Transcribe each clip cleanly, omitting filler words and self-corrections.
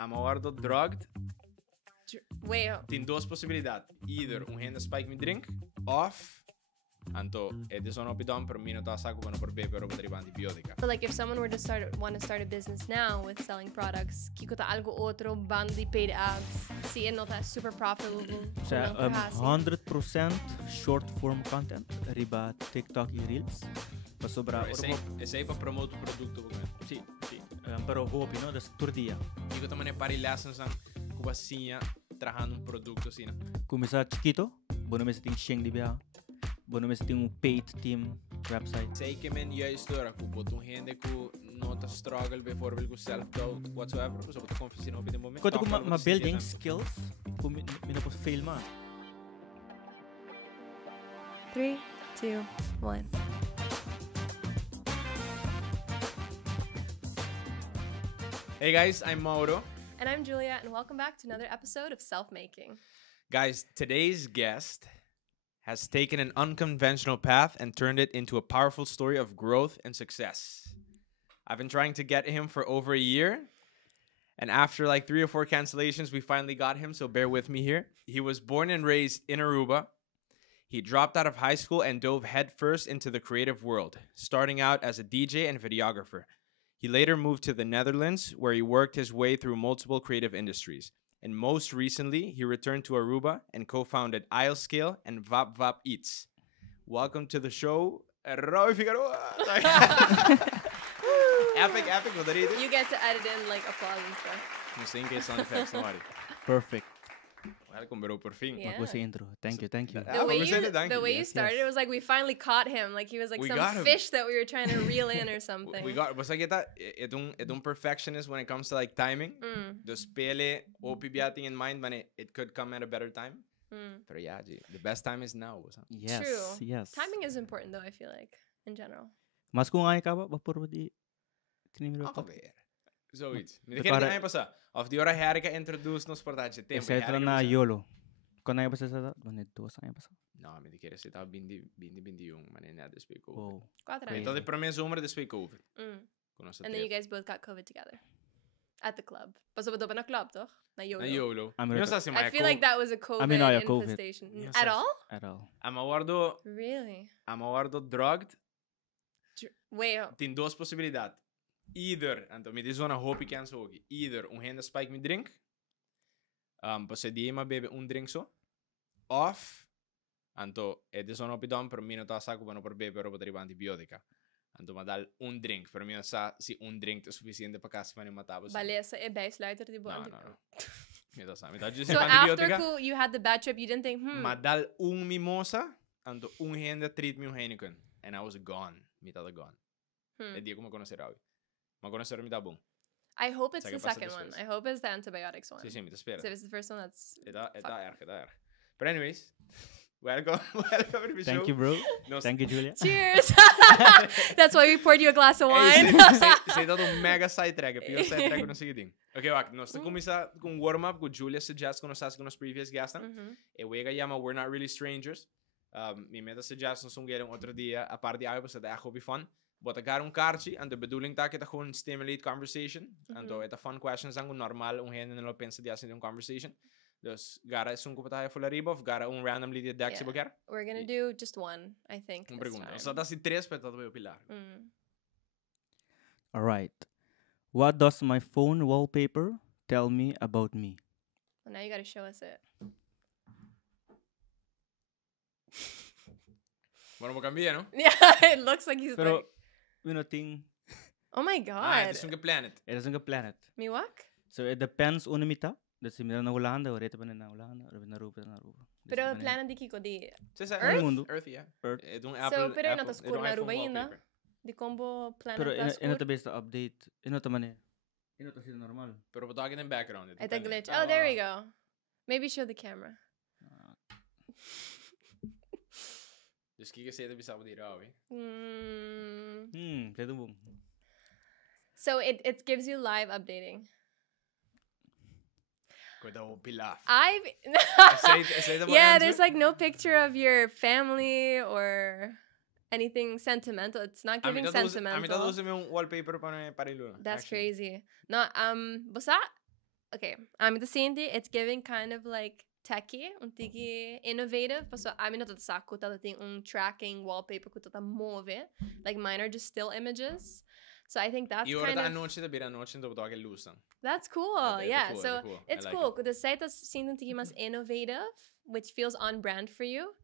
amarrado drugged. Wait. Tem duas possibilidades. Either renda spike me drink, of anto ed sono opidon per mino ta saco per beber roba derivante antibiotica. But like if someone were to want to start a business now with selling products, kiko ta algo otro bandi paid ads. Si e nota super profitable. 100% short form content riba TikTok e Reels. Pa sobra E sei para promote o produto porque. Sì, sì. Però hopi, no? Das turdia. Digo também pari lessons aan kubasinha trabajando um produto assim. Começar chiquito, bono me tem sheng de bia. Bono me tem paid team website. Sei que men juist door ku botu gente ku nota struggle bijvoorbeeld ku self doubt whatsoever, so botu confusing op in het moment. Quando ma building skills, como me não posso filmar. 3, 2, 1. Hey guys, I'm Mauro. And I'm Julia, and welcome back to another episode of Self-Making. Guys, today's guest has taken an unconventional path and turned it into a powerful story of growth and success. I've been trying to get him for over a year, and after like 3 or 4 cancellations, we finally got him, so bear with me here. He was born and raised in Aruba. He dropped out of high school and dove headfirst into the creative world, starting out as a DJ and videographer. He later moved to the Netherlands, where he worked his way through multiple creative industries. And most recently, he returned to Aruba and co-founded Isle and Vap Vap Eats. Welcome to the show, Roy Figueroa. Epic, wat er You get to edit in like applause and stuff. Misschien keer sound effects, no worry. Perfect. Welkom bro, per fin. Yeah. Mag was intro. Thank you. Yeah, The way you started, it was like we finally caught him. Like he was like We some got him. fish that we were trying to reel in or something. Was ik dat? Het een perfectionist when it comes to like timing. Dus spelen, op je in mind, but it could come at a better time. Pero ja, the best time is now. Yes. True. Yes. Timing is important though, I feel like, in general. Mas kung ay ka ba por di tinimiro pa. Alweer. Zoiets. Ik ken het niet pas. Of die ora herke introduce nos portage tempo. Etcetera na YOLO. Quando ay basta sa donde 2 ay basta. No, me diker se tá bindi jong, maar nee, dat is bij COVID. Oh. 4 Weet anos. dat de premier zomer is bij COVID. And then you guys both got COVID together. At the club. Pasó pa na club, toch? Na YOLO. Na YOLO. I feel like that was a COVID infestation. Yes, At all? At all. Really? Amaguardo drugged. Wait. Tem duas possibilidades. Either, então me diz uma hope que anso aqui. Either renda spike me drink. Você dia ma bebe drink só. Of, anto ed sono opidon per mino ta saco per beber roba derivante antibiotica. Anto ma dal drink, per mino sa si drink è sufficiente per casi mani matava. Balesa e bijsluiter die No. Mi da sa, mi da So after you had the bad trip, you didn't think, Ma dal mimosa, anto hende treat me Heineken. And I was gone. Mi da gone. E dia come conoscerà. Ma conoscerò mi da bom. I hope it's Sai the che passa second one. después. I hope it's the antibiotics one. Sì, mi da spera. So if it's the first one, that's... È da erg. But anyways, welcome to the show. Thank you, bro. Thank you, Julia. Cheers! That's why we poured you a glass of wine. Sei dat een mega sidetrack. Pior sidetrack não sei ding. Okay, wacht. Nós estamos começar com warm-up. Com Julia suggest quando estás com os previous guests. E we ga chama We're Not Really Strangers. Mi meta suggest ons ongeren outro dia. A parte água, você dá hobby fun. But I got kaartje en de bedoeling dat het gewoon stimulate conversation. En dan het fun questions aan normaal ongeen en lo pensa die als in een conversation. Dus gara is competitivo voor la riba of gara randomly die deck Yeah. We're gonna do just one, I think. Pergunta. So dat is die tres, pero dat wil pilar. All right. What does my phone wallpaper tell me about me? Well, now you gotta show us it. Bueno, mo cambia, no? Yeah, it looks like he's Pero, like... ting. Oh my god. Het is een planet. It is a planet. Miwak? So it depends on mita. Dat si mira na Holanda, o rete pa na Holanda, o na Aruba. Pero planet di kiko di... Earth? Earth, yeah. Earth. So, pero não tá escuro na Aruba ainda? Di combo planet Pero tá escuro? ino ta base update. Ino ta man ino ta sila normal. Pero we talking in background. It's a glitch. Oh, there we go. Maybe show the camera. Dus kijk eens even bisa op die rauw, Boom. So it gives you live updating. Cuidado, pilaf. Yeah, there's like no picture of your family or anything sentimental. It's not giving sentimental. A mí dat usa un wallpaper para iluna. That's crazy. No, basta okay, the Cindy, it's giving kind of like techy, un tiki innovative. Paso not the saco that thing tracking wallpaper kuta move. Like mine are just still images. So I think that's E ora kind da of noche da bira noche dopo to che lusan. that's cool. Okay, Yeah. cool, So cool. it's I like cool. The site that's seen un tiki mas innovative, which feels on brand for you.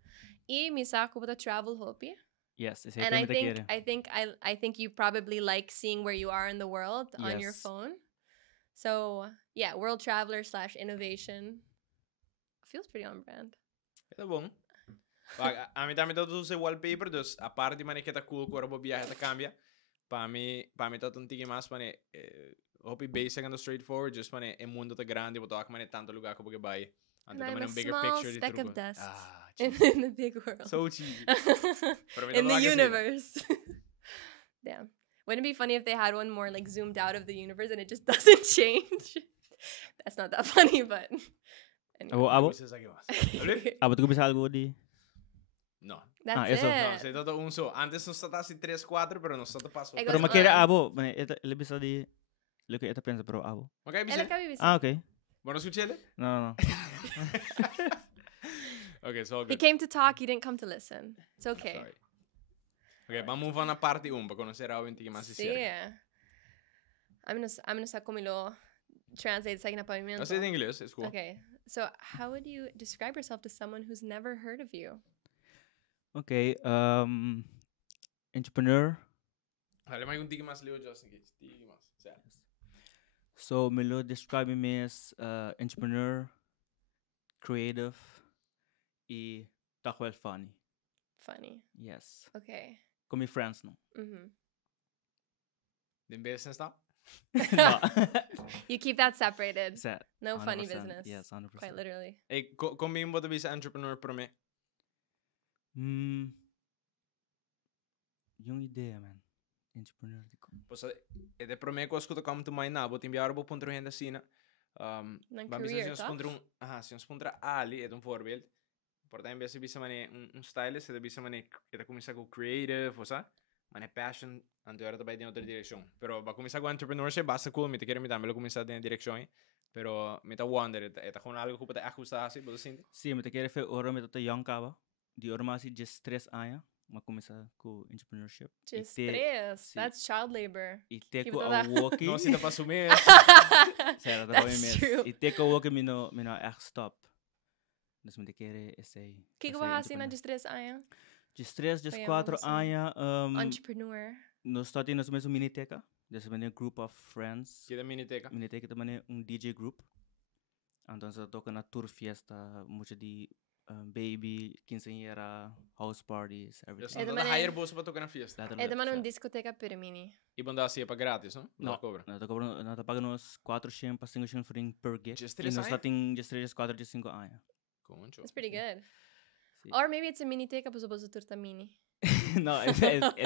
E mi saco with a travel hobby. Yes, ese And tema I te think quiere. I think you probably like seeing where you are in the world on your Yes. phone. So yeah, world traveler / innovation feels pretty on brand. Tá bom. A mim também todo usa wallpaper, dus a parte de maneira que tá cool, quando eu viajar tá cambia. Para mim tá um tique mais para hopi basic and straightforward, just para é mundo tá grande, botar que maneira tanto lugar como que vai. And I'm a small speck of dust in the big world. So cheesy. In the universe. Damn. Wouldn't it be funny if they had one more like zoomed out of the universe and it just doesn't change? That's not that funny, but anyway. Abo tu bisa algo di? No. That's eso. it. No, sei todo un so. Antes não estava assim 3, 4, pero não estava passou. It Pero goes maquera on. abo, ele bisa di lo que esta pensa pero abo. Ok, Ela bisa. acaba de Ah, okay. Bueno, escuchele? No. Okay, so He good. came to talk, he didn't come to listen. It's okay. Sorry. Ok, vamos move on a parte 1 para conocer a un tique más Sí. sincero. I'm gonna start como lo translate sa pavimento. No sé de inglés, es cool. Okay. So how would you describe yourself to someone who's never heard of you? Okay, entrepreneur. Vale, mais un tique más leo Justin Gates. Tique más. So me lo describe me as entrepreneur, creative e tá well funny. Funny. Yes. Okay. Com my friends no. Mm-hmm. Den business då? No. You keep that separated. Sad. No funny 100%. business. Yes, 100%. Quite literally. E come un boto bisa entrepreneur para mim? Yung ideia, man. Entrepreneur di ko. Pues é de para mim que eu escuto como tu mais na, boto enviar bo ponto renda sina. Like Vamos career, dizer, se nós spondra ali é um voorbeeld. Portanto, em bisa mane um stylist, é bisa mane que tá começar com creative, ou sa? Mane passion, antes era também em outra direção. Pero va começar com entrepreneurship, basta cool, me te quero me também começar em direção, pero me tá wonder, é tá com algo que pode ajustar assim, pode sim. Sim, me te quer fe ora me tá young kaba. Di ora masi just 3 anos, ma começar com entrepreneurship. Just te- tres. sí. That's child labor. E te Keep ko it a that- walkie. Não se tá para assumir. Certo, That's true. E te ko walkie me no echt stop. Dus me te quer esse. Kiko ba hasi na just tres años? Just 3, just Kaya 4 vamos anos. Entrepreneur. Nos stati nos mesmo miniteca. Dus we een group of friends. Que da miniteca. Miniteca também um DJ group. Então se toca na tour fiesta, muita de baby, quinceañera, house parties, Já everything. são É toda também hire bolsa para tocar na festa. É de uma discoteca Pirimini. E banda assim é para grátis, não? Não, cobra. nós pagamos 4 chin para 5 chin per gig. Just E 3 nós anos? tem just 3, 4, just 5 anos. Concho. That's pretty good. Sí. Or maybe it's a miniteca pues supposed to turta mini. Não, é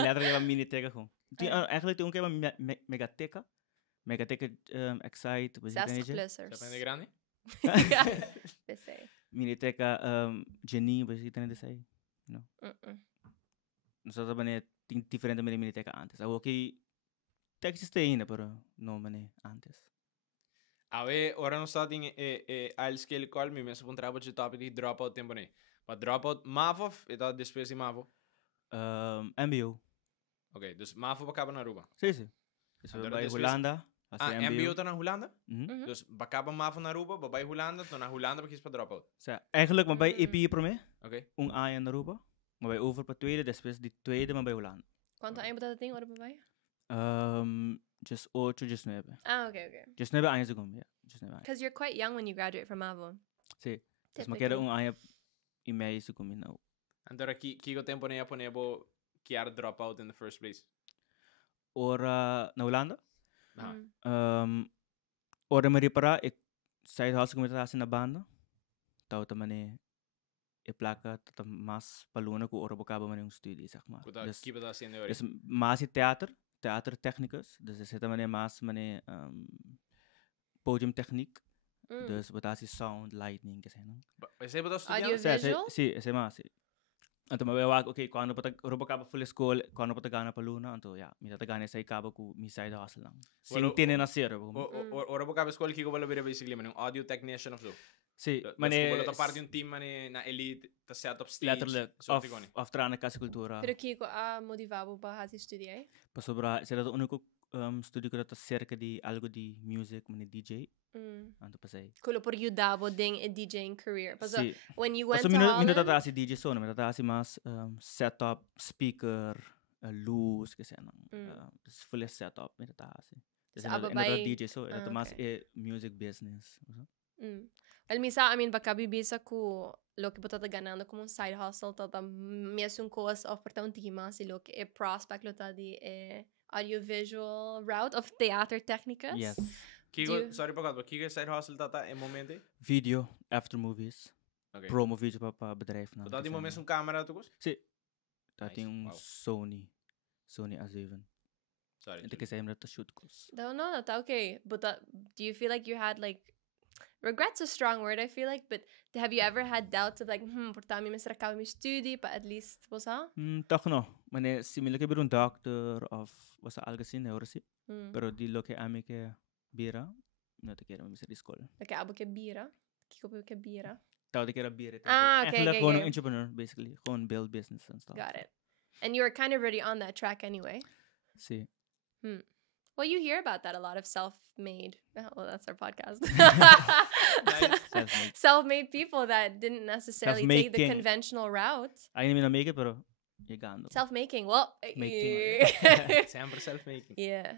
letterlijk een miniteca gewoon. Eigenlijk toen ik een megateca. Megateca Excite, wat is 60 het? Já plusers. aprende grande? PC. Miniteca Jenny, wat is het dan zei? Mm-mm. Nós também tem diferente da miniteca antes. Agora que existe ainda, pero não mané antes. A ver, ora não está em a scale call, me mesmo um trabalho de top de dropout tempo né. Mas dropout Mavo, e tá despesa de Mavo. MBO. Ok, dus Mavo acaba na Aruba. Sim, sim. Dus Agora bij después- Holanda. Ah, MBO tá na Holanda? Mhm. Dus acaba Mavo na Aruba, bij Holanda, dan na Holanda begint para dropout. Eigenlijk, maar bij EP para mim, Ok. aan Aruba. Maar bij over para tweede, depois de tweede, maar bij Holanda. Quanto años batata tem? Ora papai? Just 8, just 9. Ah, okay. Just 9 anos ago, yeah. Just 9 anos. Because you're quite young when you graduate from Avo. Sim. Dus maar quero ano e meio ago, não. Então aqui, que tempo né para nebo que era dropout in the first place. Ora na Holanda. Mm. Ora me para ik side hustle com essa na banda. Tao também e placa tata mas paluna com ora bocaba mané studio, zeg maar. Kuda Dus que tá sendo agora. dus mas teater technicus. Dus esse também mas mané podium technique. Mm. Dus wat as sound, lighting, kasi no. Mas aí para Audio estudar? visual? Sim, esse mas. Anto mabewag, okay, kung ano pa rubo ka pa full school, kung ano pa tagana pa luna, anto, yeah, mi tatagana sa ikaba ku mi side hustle lang. Well, Sing tinin na sir. Ora po kabe school kiko wala bira basically man yung audio technician of so. Si, Mas ko wala ta parte yung team man na elite ta set up stage. later So of trana kasi kultura. Pero Kiko, motivado pa hasi studiar? Pa sobra, sila to único studio ko ta cerca de algo de music, mani DJ. Anto pa say. Kulo por yudabo ding a DJing career. Paso, Si, when you went paso to Holland, mino tata si DJ so, mino tata si mas setup, speaker, luz, kasi anong, full setup, mino tata si. Sa Ino ababay- tata DJ so, ino mas okay. music business. Well, misa, I mean, baka bibisa ko lo que botata ganando como un side hustle, tata mesmo course of porta un tima, si lo que e prospect lo tadi e audiovisual route of theater technicas. Yes. Kiko, sorry pa kadwa. Kiko side hustle tata e momento. Video, after movies, Okay. promo video pa bedrijf na. Tati mo mesmo camera to kus? Si, dati Nice, yung wow. Sony A7. Sorry. Ito kasi yung shoot close. No, that's okay. But do you feel like you had like regret's a strong word, I feel like, but have you ever had doubts of like, porta mi mesra ka mi studi, pa at least, bosa? Tak no. Mane similar ke bir un doctor of wasa algo sin neurosip. Pero di lo ke ami ke bira. No te quiero mi ser school. Like, abo ke bira? Kiko po ke bira? Tao te quiero bira. Okay, Like okay, gewoon okay. een entrepreneur basically. Gewoon build business and stuff. Got it. And you were kind of already on that track anyway. Si. Well, you hear about that a lot of self-made. Well, that's our podcast. Self-made. Self-made people that didn't necessarily take the Self-making. conventional route. Ayun na make it pero llegando. Self-making. Well, Making. Sempre self-making. yeah.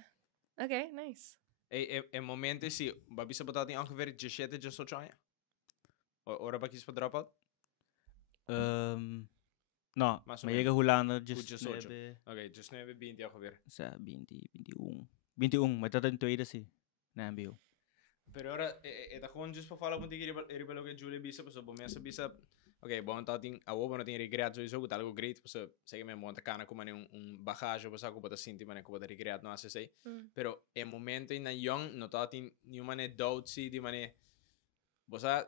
Okay, nice. Momento si babisa pa tating ongeveer 17, 18 jaar. Ora ba kies pa dropout? No, Más o may llega hulana Just just 18. nebe Okay, just 9, 20 ongeveer. sa 20, 21. 21, may tatan si Nambio. Pero ora, eta gewoon just pa follow punti ribelo que Julie bisa, so bomesa bisa. Okay, bom tating awo bom tating regret sowieso gut algo great, so sige me monta kana como un bagage, pues ako bota sinti mane ko bota regret no hace sei. Pero en momento na young no tating ni mane doubt si di mane bosa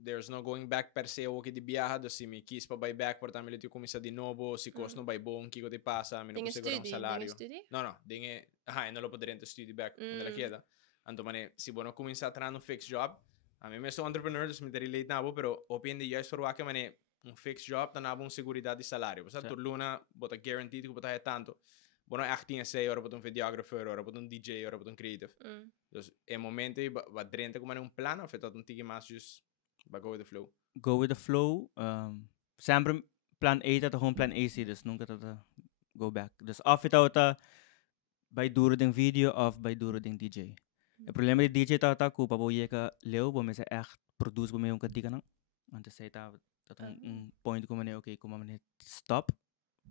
there's no going back per se o que di viaja do si mi quis pa buy back por tamele tu comincia di novo si cos no buy bon kiko te pasa mi no Dinge seguro un studi? salario. Dinge studi? No, dinge, e non lo potrei studi back nella chiesa. Anto mane si bono comincia a trano fix job. A mí me soy entrepreneur, dus me relate nabo, pero opien de juist voor wakker mane un fix job dan nabo un seguridad di salario. Pues tur luna bota guaranteed ko bota tanto. Bono 18 sei ora bota un videographer, ora bota un DJ, ora bota un creative. Dus en momento va drente como un plan of dat un tiki mas just ba go with the flow. Go with the flow. Sempre plan A dat gewoon plan A zie, dus nunca dat go back. Dus of het auta bij duro ding video of bij duro ding DJ. Het probleem met DJ tata ko paboye ka leo bo me se echt produce bo me yung kadika nang. Ante say ta dat un point ko mane okay ko mane stop.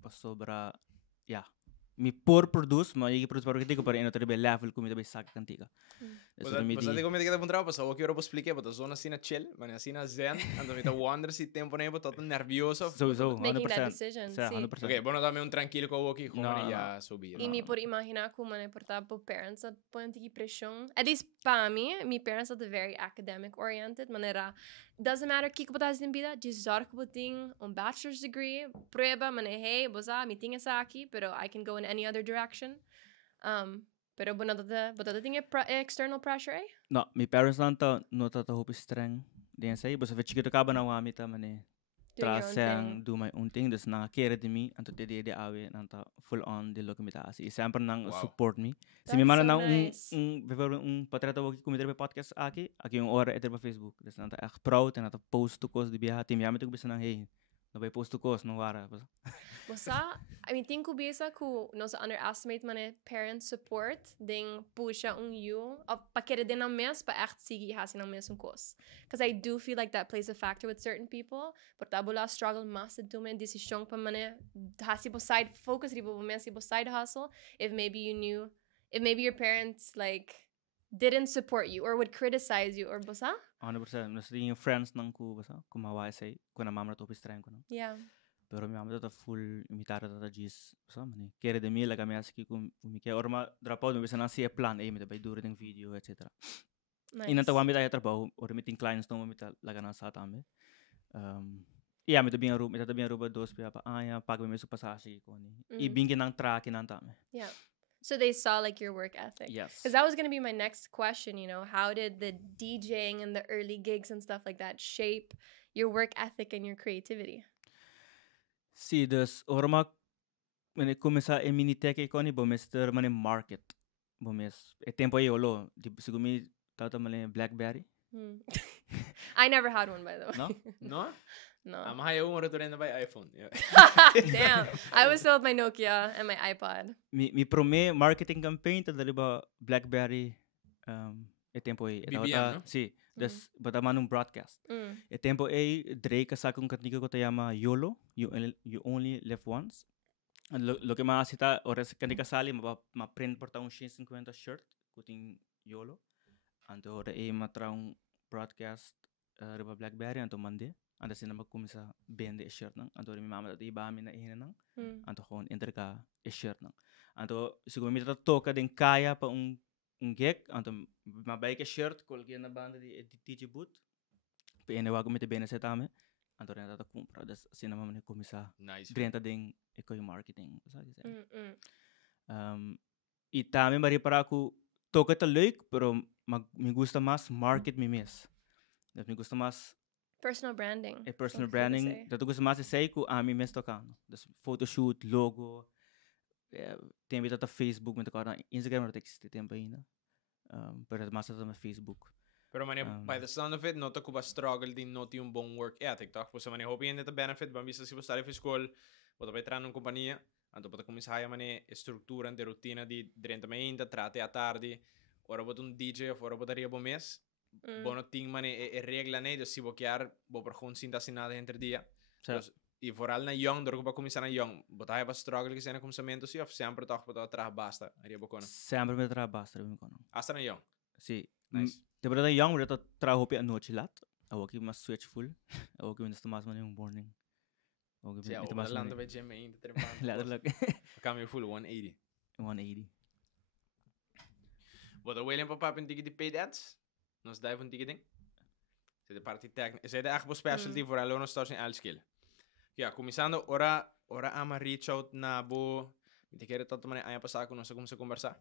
Pa sobra mi por produce ma yigi produce para kadika para ino terbe level ko mi tabe sak kantika. Pues dati ko me queda puntrao, pues ako quiero explicar, but zona sina chill, man sina zen, ando me ta wonder si tempo nebo tot nervioso. So, Making 100%. that decision. Sa, Sí. 100%. Okay, bueno, dame un tranquilo ko okay, No, gewoon no. ja, so be it. E me por imaginar como mane porta po parents at point tiki pressão. At least para mim, me parents are very academic oriented, manera doesn't matter kiko botas din vida, just zorg boting un bachelor's degree, prueba mane hey, bosa mi tinha sa aqui, pero I can go in any other direction. Pero bonada tinha external pressure, eh? No, mi parents lang ta no ta hope streng. Din say, basta chiquito ka ba na wami ta mane Doing your own trasang thing. do my own thing. Dus nakakira di mi anto de awe nanta full on de lo que mi ta asi. Sempre nang Wow. support me. Si That's mi mana so nang nice. un patrata wagi kumiter pa podcast aki yung ora eter pa Facebook. Dus nanta echt proud en nanta post to kos di biha tim yami to bisa nang hey. No bay post to kos no wara. Bosa, I mean, think bisa ku no sa underestimate mane parent support ding pusha you of pakere din ang mes pa echt sigi hasin ang mes kos. Because I do feel like that plays a factor with certain people. But tabula struggle mas to men decision pa mane hasi po side focus ribo mes po side hustle if maybe your parents like didn't support you or would criticize you or bosa. 100%. Dus yung friends nang ku basa kumawa say kuna mama to streng ko no. Yeah. Pero mi mama tata full imitara tata jis sa mani kere de mi la kami aski kum ke orma dropout mi bisa na si plan mi bay duro ding video etc. Nice. Inanta wami tayo trabaho or meeting clients no mi ta laga na sa tame. Yeah, mita bem aruba dos pia pa aya paga me su passagem ko ni. I bingi nang track nang tame. Yeah. So they saw like your work ethic. Yes. Because that was going to be my next question, you know, how did the DJing and the early gigs and stuff like that shape your work ethic and your creativity? Si dus orma when it comes a miniteke ko ni bomester mane market. Bomes e tempo yolo di sigumi tata mane BlackBerry. I never had one, by the way. No? No? No. I'm high over to the iPhone. Yeah. Damn. I was still with my Nokia and my iPod. Mi prome marketing campaign ta daliba BlackBerry e tempo e BBM, no? si das bata manung broadcast. Mm. E tempo e Drake sa kung kantiga ko tayama YOLO, you only live once. And lo que más está oras kantika sali ma print porta un 50 shirt kuting YOLO. Anto ora e matra un broadcast riba BlackBerry anto mande. Anda sina magkumisa bende e shirt nang. Anto mi mama dati iba mi na ihina nang. Anto kon enter ka e shirt nang. Anto siguro mi toka din kaya pa un gig. Anto mabaik e shirt kolgi na banda di DJ boot. Pene wago mi te bene setame. Anto rin tata kumpra. Das sina mama ni kumisa. Nice. Drenta din iko yung marketing. E também bari para aku toca tá leuk, pero me gusta mais market me mes. Me gusta mais Personal branding. personal branding. Dato gusta mais sei que a mim mes tocando. Das photoshoot, logo. Tem vida tá Facebook, me toca Instagram não existe tempo ainda. Pero mais tá Facebook. Pero by the sound of it, nota ko ba struggle din noti yung bong work ethic, tak? Pusa mane hoping neta benefit, bambisa si bastare fi school, bota pa entrando in compagnia, anto bota cominciare mane struttura de rotina di diretamente trate a tardi, ora bota un DJ of ora bota ria bo mes, bono ting mane e regla ne, dus si bo chiar, bo per gewoon sinta sinada entre dia. Dus e vooral na young, door ba cominciare na young, bota hai ba struggle che na cominciamento si of sempre toch bota tra basta, ria bo kono. Sempre me tra basta, ria bo kono. Hasta na young. Si. Nice. Te bota young, bota traho pi a noite lat. Awaki mas switchful. Awaki mas mas mane yung morning. Ja, op de landen bij Jim in de Letterlijk. Dan kan je voelen 180. 180. Wat William papa een dikke die paid ads? Nos dai van dikke ding. Ze de party tech. Ze de echt specialty voor alone stars in skill. Ja, começando ora ama reach out na bo. Me te quero tanto mane aya passar com nós como se conversar.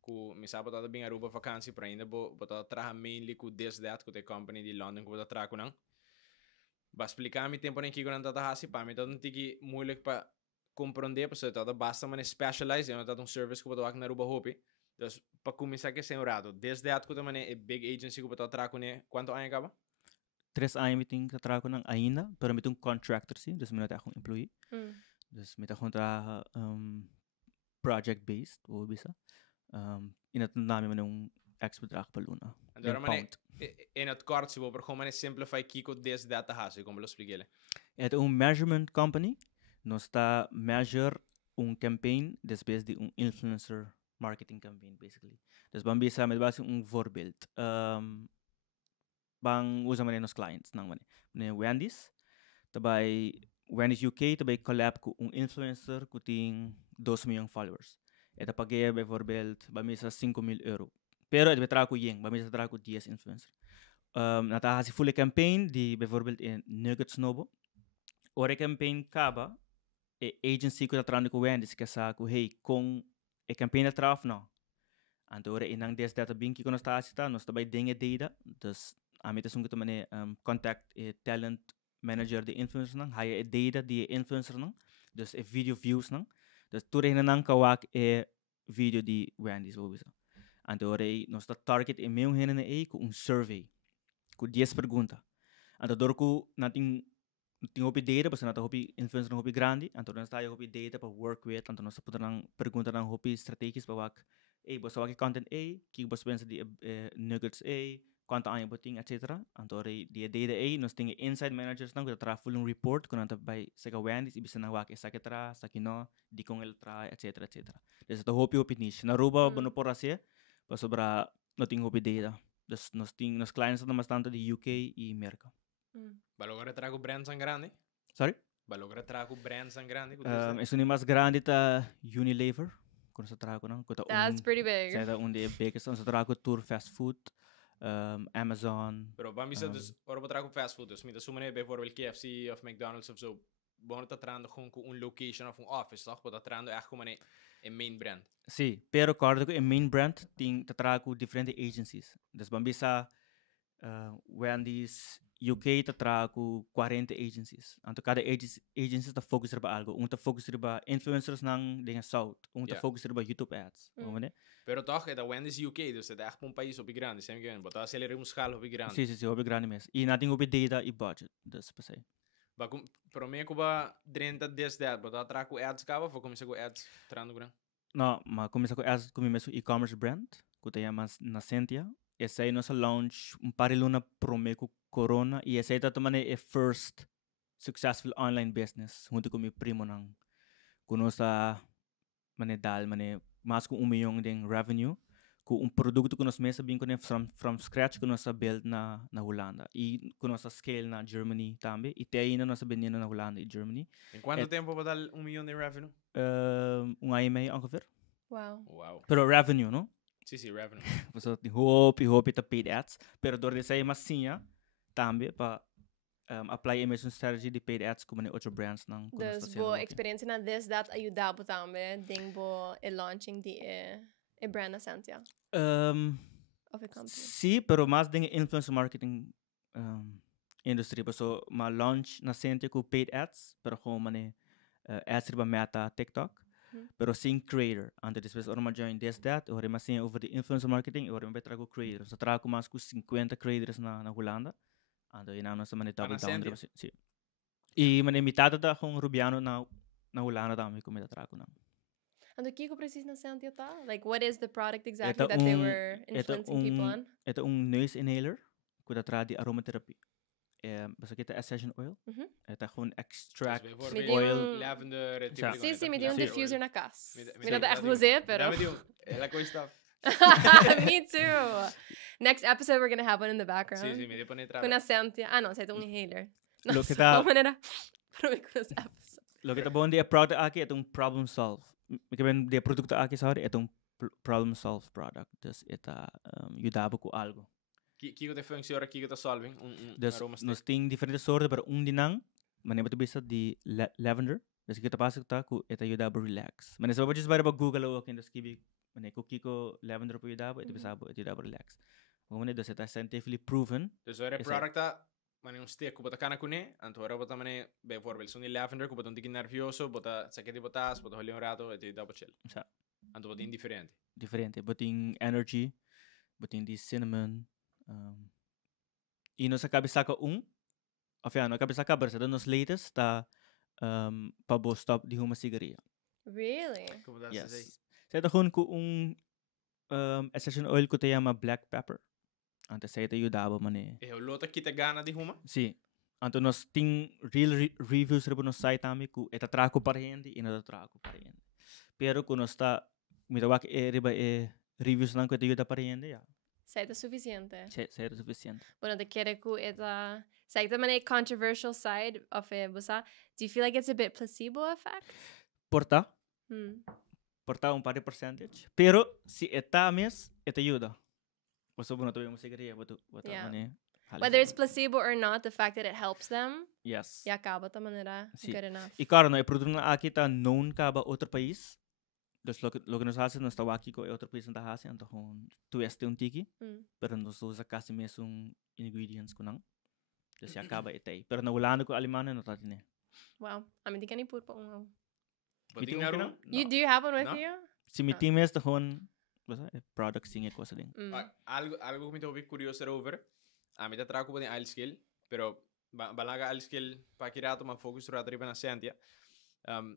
Ku mi sabe dat bem Aruba vakantie para ainda bo bota traha mainly ku this that ku the company di London ku bota traha ku nang. Ba explicar mi tempo nem kiko nanta hasi pa mi tot tiki moeilijk pa compreender pa so dat basta man specialize en dat service ku bota wak na Aruba hopi. Dus pa kumisa que senhorado this that ku tamane e big agency ku bota traha ku ne quanto aya acaba? 3 anos me tenho que trabalhar com ainda, pero me tenho contractor sim, dus me não tenho employee. Dus me tenho trabalhar project based, ou bisa. Inat nami man ex-bedrag pa luna. In het kort, ze willen gewoon simplify kiko this data hasi, como lo expliquele. Het een measurement company, nos está measure campaign después de influencer marketing campaign basically. Dus bang bisa met base voorbeeld. Bang usa man nos clients nang man. Ne Wendy's, tabay Wendy's UK tabay collab ko influencer ko ting 2 million followers. Eta paguei bijvoorbeeld bij mij €5.000. Pero het bedrag ko yeng, bij mij bedrag ko 10 influencer. Nata hasi full campaign di bijvoorbeeld in Nuggets Nobo. Ore campaign kaba e agency ko tatrando ko Wendy's kasa ko hey kung e campaign na traf no. Anto ore inang des data binki ko nasta asita no sta by dinge data. Dus amit asung ko mane contact e talent manager de influencer nang haya e data di influencer nang. Dus e video views nang. Dus toen na nang kawak e video di Wendy's obisa. Anto ore nos ta target e meu hena e ko survey. Ko 10 pergunta. Anto dor ko nating hopi data basta nata hopi influencer hopi grande. Anto nos ta hopi data pa work with. Anto nos puta nang pergunta nang hopi strategis pa wak basta wak content ki basta pensa di nuggets quanto ano boting etc. Anto ore di data nos tinge inside managers nang ko tra full report ko nanta by sa Wendy's ibisa na wak sa ketra sa kino di kong el tra etc etc. Dus ito hopi niche. Naruba bono por asya pa sobra no ting hopi data. Dus nos clients na bastante di UK e America. Balogre trago brands ang grande? Sorry? Balogre trago brands ang grande? Es un más grande ta Unilever. Kung sa trago nang That's pretty big. Sa unde biggest sa trago Tour Fast Food. Amazon. Pero para mí dus ora para com fast food, dus met de sumane bijvoorbeeld KFC of McDonald's of zo, begon te trando gewoon een location of een office, toch? Maar dat trando echt gewoon een main brand. Sim, pero corda que o main brand tem trago diferentes agencies. Dus bambisa Wendy's UK trago 40 agencies. Então cada agency tá focus riba algo. Um tá focus riba influencers nang dengan South. Um tá focus riba YouTube ads. Pero toch, é da Wendy's UK, dus het echt een país op grande, sem que botar aceleramos schaal op grande. Sim, op grande mes. E nating op data e budget, dus per se. Pero me kuba 30 dias de botar trago ads cava, vou começar com ads trando grande. No, ma começa com ads com meu e-commerce brand, que tem mais na Sentia. Essa aí nossa launch par luna prome com Corona e essa aí tá também é first successful online business junto com meu primo nang kunosa manedal mas com 1 milhão de revenue com produto que nós mesmo bem from scratch que nós build na Holanda e com nossa scale na Germany também e tem ainda nossa vendendo na Holanda e Germany. Em quanto tempo vai dar 1 milhão de revenue? Um ano e meio ongeveer. Wow. Pero revenue, no? Sim, revenue. Você tem hope tá paid ads, pero door de sair massinha também para apply a mesma strategy de paid ads como em outros brands não. Dus boa experiência na dat ajudava também, ding bo launching de brand na Sentia. Of a company. Sim, pero mais ding influencer marketing industry, so ma launch na Sentia com paid ads, pero como ads riba Meta, TikTok. Pero sem creator. Antes depois ora ma join that, ora ma sim over the influencer marketing, ora ma trago creators. So trago mais com 50 creators na Holanda. Ando ina nós mane double down. Sim. E mane metade da com Rubiano na Holanda também como trago na. Ando kiko precies na Sentia tá? Like what is the product exactly that they were influencing people on? Ito noise inhaler, kuda tra di aromatherapy. Basta kita essential oil. Ito gewoon extract oil. Lavender. Sim, me deu diffuser na casa. Me dá echt você, pero. Ela coisa stuff. Me too. Next episode we're gonna have one in the background. Sim, me deu para entrar. Com a Sentia. Não, sei um inhaler. Lo que tá. Maneira. Para com esse episode. Lo que tá bom de product aqui é problem solve. Ik ben de produto aqui sorry, é problem solve product. Dus ita ajudava com algo. Kiko te funciona, kiko te solving. Dus nós tem diferentes sortes, pero dinang, mané bato bisa di lavender. Dus kita pasok ta ku ita ajudava relax. Mané sa just para Google o akin dos kibi, mané ku kiko lavender po ajudava, ito bisa ito ajudava relax. Mané dos ita scientifically proven. Dus ora product ta mané stick ku bota kana kune, anto ora bota mané bijvoorbeeld zo'n lavender ku bota un tiki nervioso, bota sakit di botas, bota holi un rato, ito ajudava chill. Sa. Anto bota indifferente. Diferente, boting energy, boting di cinnamon. E nós acabamos saca of ja, nós acabamos saca bersa, nos latest tá para stop de uma cigaria. Really? Yes. Saya tahun ku essential oil ku te chama black pepper. Ante saya te ajudava mane. O lota kita gana de uma? Sim. Anto nós tem real reviews ribo no site também ku eta trago pariente e não trago pariente. Pero ku nós tá mitawak riba reviews lang ku te ajuda pariente ya. Sei suficiente. Sei suficiente. Bueno, te quero que esta sei também a controversial side of it, busa. Do you feel like it's a bit placebo effect? Porta. Porta par de percentage. Pero si eta mes, eta ajuda. Você não tem uma cigarette, whether it's placebo or not, the fact that it helps them. Yes. E acaba da maneira good enough. E claro, é produto na aqui tá known caba outro país. Dus lo que nos hace nos está aqui com outro país não hace, então tu este tiki, pero nos usa quase mesmo ingredients ko nang. Dus acaba itay. Pero na Holanda ko Alemania no tatine. Wow, I mean, can you put on? You do you have one with you? Si mi team is gewoon product singe ko sa ding. Algo que me tô curioso over. A mim tá trago com a skill, pero balaga al skill para que rato man focus rato riba na Sentia.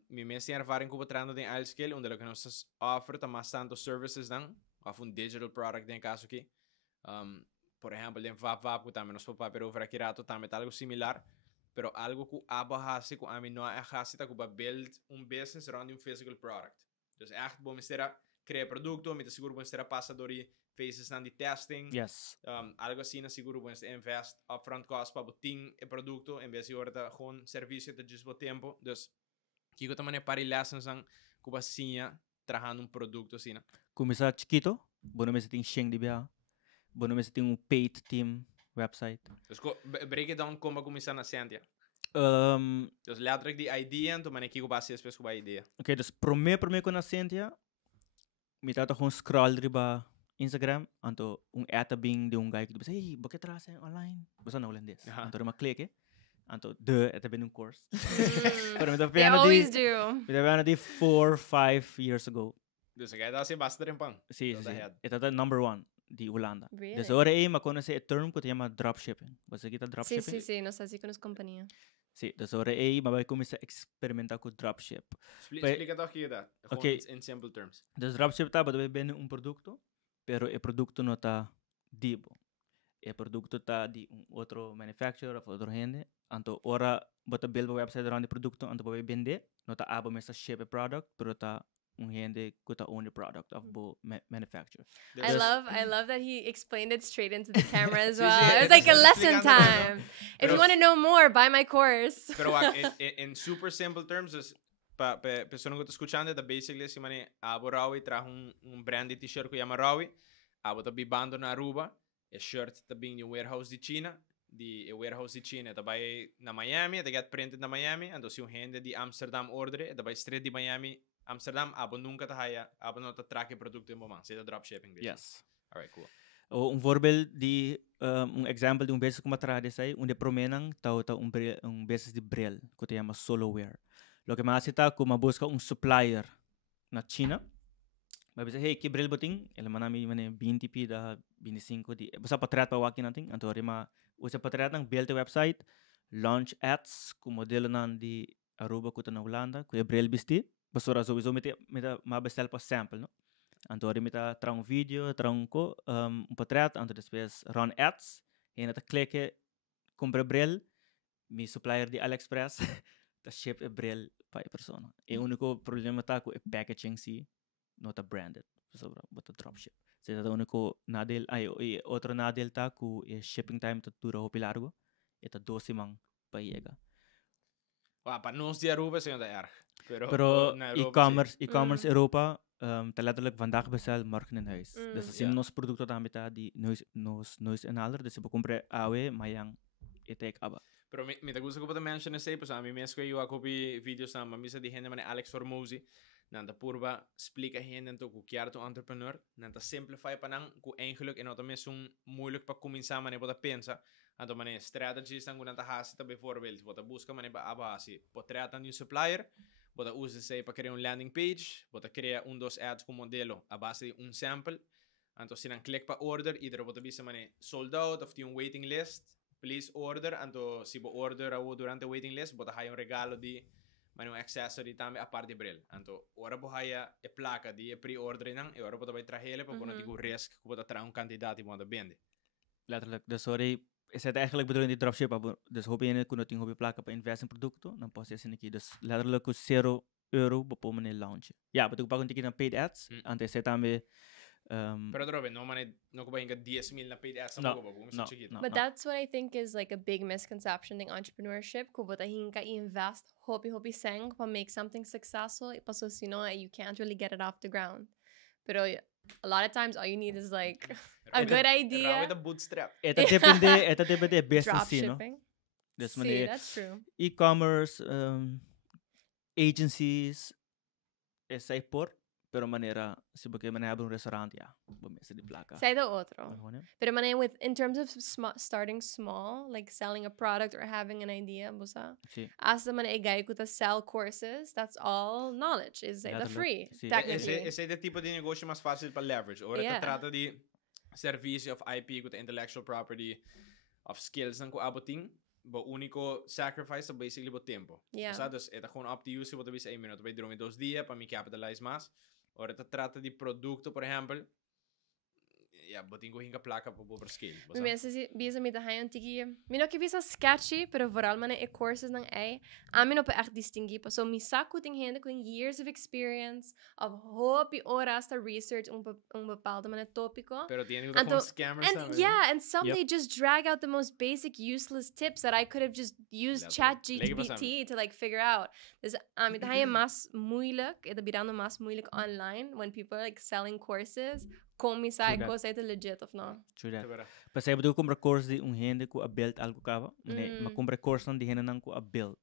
Mi meeste ervaring com o treino de skill, onde que nós offer também tanto services dan, of digital product em caso aqui. Por exemplo, em VAP também nós podemos over aqui rato também algo similar, pero algo que aba hasi com a mim não é hasi tá que build business around physical product. Dus echt bom mister criar produto, me seguro bom mister passa dori phases dan de testing. Yes. Algo assim na seguro bom mister invest upfront cost para boting o produto, em vez de orta gewoon serviço de just tempo. Dus Kiko também é para lessons ang kubasinha trabajando produto assim. Começar chiquito, bueno me tem 100 de bia. Bueno, mas tem paid team website. Dus break it down como começar na Santia. Um, Dus letterlijk die idee en toen ben ik hier op basis van die idee. okay, dus primeiro com a Cynthia, me tata com scroll riba Instagram, anto eta bing de guy que diz, hey, bakit trasa online? Basta na holandês. Aha. Anto rima clique, anto eta ben course. Pero me They always do. Me tava di 4-5 years ago. Dus ik ga daar zien basta erin pang. Sí, Dat sí. ahead. Esta number one di Holanda. Really? Dus ora aí, ma conhece a term que se chama dropshipping. Você aqui tá Sí, dropshipping? sí, sí, nos así con las compañías. Sí, dus ora aí, ma vai começar a experimentar com dropship. Explica toch hier dat. Gewoon Okay. in simple terms. Dus dropship tá, bado vende produto, pero o produto não tá dibo. O produto tá de outro manufacturer of outro gente. Anto ora bota build a website around o produto, anto vai vender, não tá abo mesa ship a product, pero tá gente que tá own the product of bo manufacturer. Dus, I love that he explained it straight into the camera as Sí, well. sí, It was es- like a es lesson explicando, ¿no? time. If Pero- you want to know more, buy my course. pero wacht, in super simple terms, dus para pessoas que estão escutando, that basically se mane abo Rawi traz brand de t-shirt que chama Rawi, abo tá bibando na Aruba, e shirt tá bem de warehouse de China, de warehouse de China, tá vai na Miami, tá get printed na Miami, então se gente de Amsterdam order, tá vai straight de Miami, Amsterdam, abo nunca tá haya, abo não tá traque produto em momento, se tá dropshipping. basically. Yes. Alright, cool. O voorbeeld die, example de bezig com a tradição, onde promenang tau bezig de bril, que te chama Soloware. Lo que mais está como busca supplier na China. Mas bisa hey, que bril boting, ele manami mane 20 pi da 25 di. Basta patrat pa waki nating, anto rima usa patrat ng build website, launch ads ku modelo nan di Aruba kuta na Holanda, ku bril bisti. Basta sowieso mita mabestel pa sample, no? Anto ori mita tra video, tra ko patrat, anto depois run ads, e nata clique compra bril, mi supplier di AliExpress, ta ship e bril pa e persona. E único problema tá com e packaging si, não tá branded. So, bota dropship. Sa ito único nadel, ay, outro nadel tá com e shipping time tá dura hopi largo, ita 12 mang paiega. Wow, para nós de Aruba is het erg. Pero na Europa e-commerce Europa, tá letterlijk vandaag bestel, morgen in huis. Mm. Dus assim, Ja. nos produto também tá de nos inhaler, dus se compre awe, mayang itek aba. Pero me gusta que mention ese, pues a mí me es que yo hago videos na mamisa di gente mane Alex Formosi, nanta purba explica gente en to ku kiar to entrepreneur, nanta simplify panang ku eigenlijk en auto mes moeilijk pa começar mane bota pensa, anto mane strategies dan nanta hasita bijvoorbeeld, bota busca mane ba abasi, potrata new supplier, bota usa se pa crear landing page, bota crea dos ads com modelo a base de sample, anto sinan click pa order, iedere bota bisa mane sold out of die waiting list, please order, anto si bo order ao durante waiting list, bota hay regalo di mas um accessory também a parte de bril. Então, ora bohaya e placa de pre-order nang, e ora bota vai trahele para bona digo risk, que bota tra candidato e bota bende. Letterlijk, dus sorry, is het eigenlijk bedoeling die dropship, dus hoop je kunnen ting hoop plakken op invest in producten, dan pas je zin ik dus letterlijk €0 bepo mene launch. Ja, bedoel pak een ticket aan paid ads, en te zet daarmee. Pero drobe, no mane, no ko inga 10,000 na paid ads No, mo ko no, chiquito. no. But that's what I think is like a big misconception in entrepreneurship. Kubota hinka invest hopi sang pa make something successful. Paso sino you can't really get it off the ground. But a lot of times all you need is like a good idea. Rawe the bootstrap. Eta depende business zie, no? Dropshipping. Dus See, wanneer that's true. e-commerce agencies is zij por, pero manera, si porque manera hebben een restaurant, ja, bomese die placa. Say the otro. Gewoon, hè? But in terms of starting small, like selling a product or having an idea, busa. Sí. As the man a guy could sell courses, that's all knowledge. Is the Letterlijk, free, sí. technically. Ese de tipo de negócio mais fácil para leverage. Ora Yeah. te trata de serviço of IP, com intellectual property, of skills nang ko aboting, bo único sacrifice é basically bo tempo. Yeah. Sabe? Dus é gewoon up to you se você bisa 1 minuto, vai durar 2 dias para me capitalize mais. Ora te trata de produto, por exemplo, ja, botingo hinga placa po over scale. Mi bisa mi tahayon tiki. Mi no ki bisa sketchy, pero vooral man e courses ng ai. Amin no pa echt distingi pa. So mi saku ting hende ko years of experience of hopi oras ta research bepaalde man topico. Pero tiene que Anto- con scammers And también. yeah, and some Yep. they just drag out the most basic useless tips that I could have just used Letterlijk. chat Lege pa GPT to like figure out. Dus mi tahayon mas moeilijk, ito birando mas moeilijk online when people are like selling courses. como sai that. coisa é legit of não. True that. Tibera. Mas aí eu comprar course de gente que a build algo cava. Mas comprar course de gente não que a build.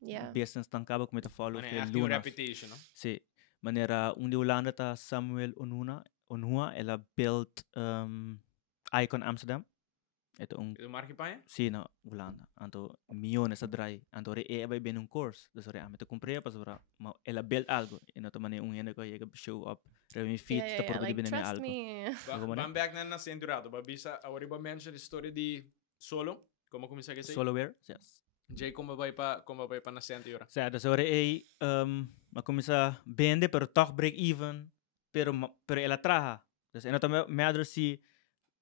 Yeah. Business não cava como follow Mane, que echt een lunas. reputation, no? Sim. Maneira de Holanda tá Samuel Onua ela build Icon Amsterdam. Ito Is mark pa je? sim na Holanda. Anto miljones a dry. Anto re vai bem course. Dus re ame te comprei pas ora ma ela build algo. En dat mane gente que chega show up. Re mi feed te por Like, bem trust algo. me. Ako man, Van back na centurado. Babisa, agora iba mention a story de solo. Como começa a ser? Soloware. Yes. Jay, como vai pa na centura? Sa dus ora ma começa vende pero toch break even. Pero ela traha. Dus en dat me adre si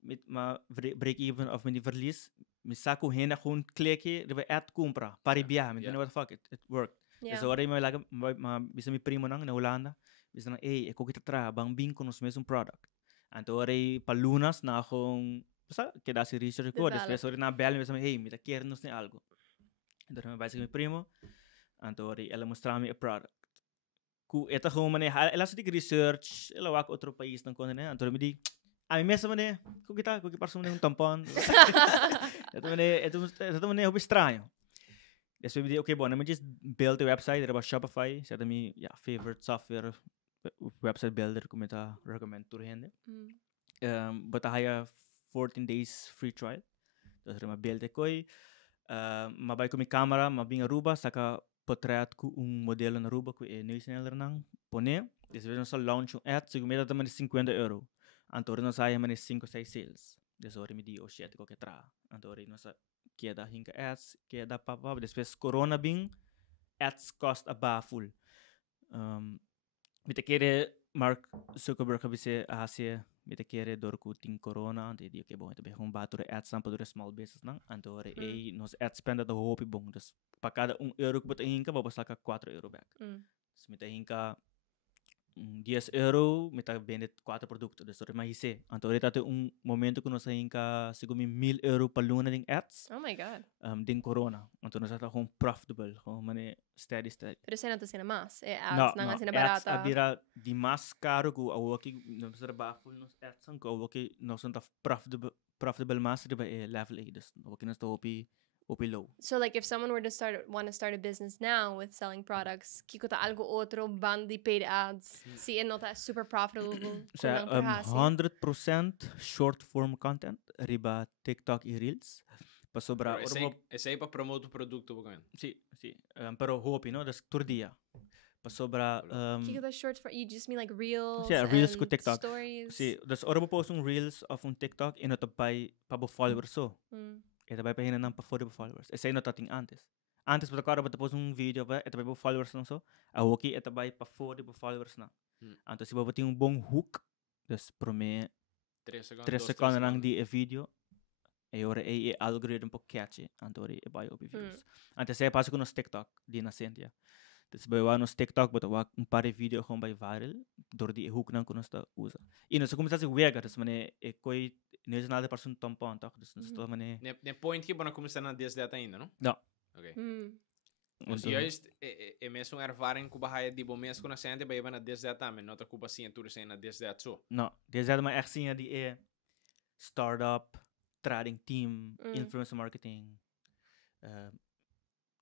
met ma break even of met die verlies. Mi saco hena gewoon klikken, er ad compra, paribia, met Yeah. what the fuck it worked. Yeah. Dus ora me laga bisa mi primo nang na Holanda, bisa nang ek kita tra bang bin con os mesmo product. Anto ora pa lunas na gewoon basta que da si research ko, después ora na bel bisa hey, mi ta quer nos ne algo. Então me vai mi primo, anto ora ela mostrar mi a product. Ku eta gewoon mane ela se research, ela wak outro país nang kono ne, anto me di a mí mesmo mane, ku parso mane tampon. Ito mane hobi estranho. Después me di okay, bueno, me just build a website, era Shopify, sa mi favorite software website builder ko meta recommend to gente. But I have 14 days free trial. Dus ma build koi mabay ko mi camera, mabing Aruba, saka portrait ko modelo na Aruba ko neus neler nang pone. Después no sa launch un ad, sigo meta tamane €50. Antori no sa mane 5 6 sales. Después me di oh shit ko que tra. Antori no sa queda hinka ads, queda papa, después corona bing ads cost a full. Me te quere Mark Zuckerberg kabise Asia, me te quere dorku ting corona, ante di okay bom, ito be hon bature ads sampa dure small business nang, antore nos ad spend da hopi bom, dus pa cada €1 que bota hinka, babas laka €4 back. Dus me te hinka €10, me tá vende 4 produtos, dus ore mahise. Antore tate momento que nos hinka sigumi €1,000 pa luna ding ads. Oh my god. Ding corona. Antore nos ata gewoon profitable, gewoon mane steady. Pero você não tá sendo mais. É No, ads, não no, é sendo ads barata. abira di mas caro ku awaki no sa baful nos ads ang ko awaki no sa profitable mas di ba level 8 dus awaki nos OP low. So like if someone were to want to start a business now with selling products, kiko ta algo otro bandi paid ads. Si é nota super profitable. Sa 100% short form content riba TikTok e Reels. Pa sobra Esse aí para promote o produto, bacana. Sí. Pero hopi no, das tur dia. Pa sobra Kiko ta short for you just mean like reels. Yeah, reels and ko TikTok. Stories. Sí, das ora post reels of un TikTok e no tapay pa followers so. Ito ba pahinan ng pa 40 followers. Esa no tating antes. Antes pa takara ba tapos un video ba ito ba followers lang so. Awaki ito ba pa 40 followers na. Anto si ba ting bong hook. Das prome 3 segundos. 3 segundos lang di video. E ora algoritmo po catch. Anto ora ba yo videos. Antes saya paso ko nos TikTok di na sentia. Dus bij nos TikTok but wak un par video gewoon bij viral door die hoek nan kunos ta usa. Ino sa começar a wega, dus mane koi não é nada para um tampão, tá? Dus não mane. Ne point que para começar na 10 data ainda, não? Não. Okay. Dus juist mesmo ervaring que bahaya di bom mês com a gente vai na 10 data, mas não tá cuba sim tudo sem na 10 data só. Não, 10 data mas echt sim die startup, trading team, influencer marketing.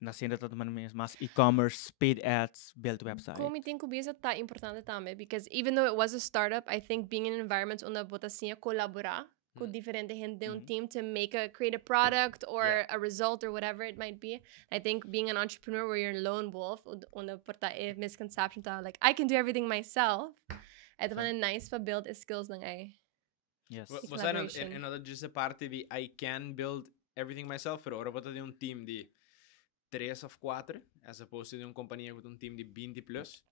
Na cena dat man mesmo, mas e-commerce, paid ads, build website. Como eu tenho que isso tá importante também, because even though it was a startup, I think being in environments onde você assim colaborar com diferente gente de team to create a product or a result or whatever it might be. I think being an entrepreneur where you're a lone wolf, onde porta misconception tá like I can do everything myself. É também nice para build skills nang ay. Yes. Was that another just a parte de I can build everything myself, pero ora bota de un team de 3 of 4, as opposed to companhia com team de 20 plus.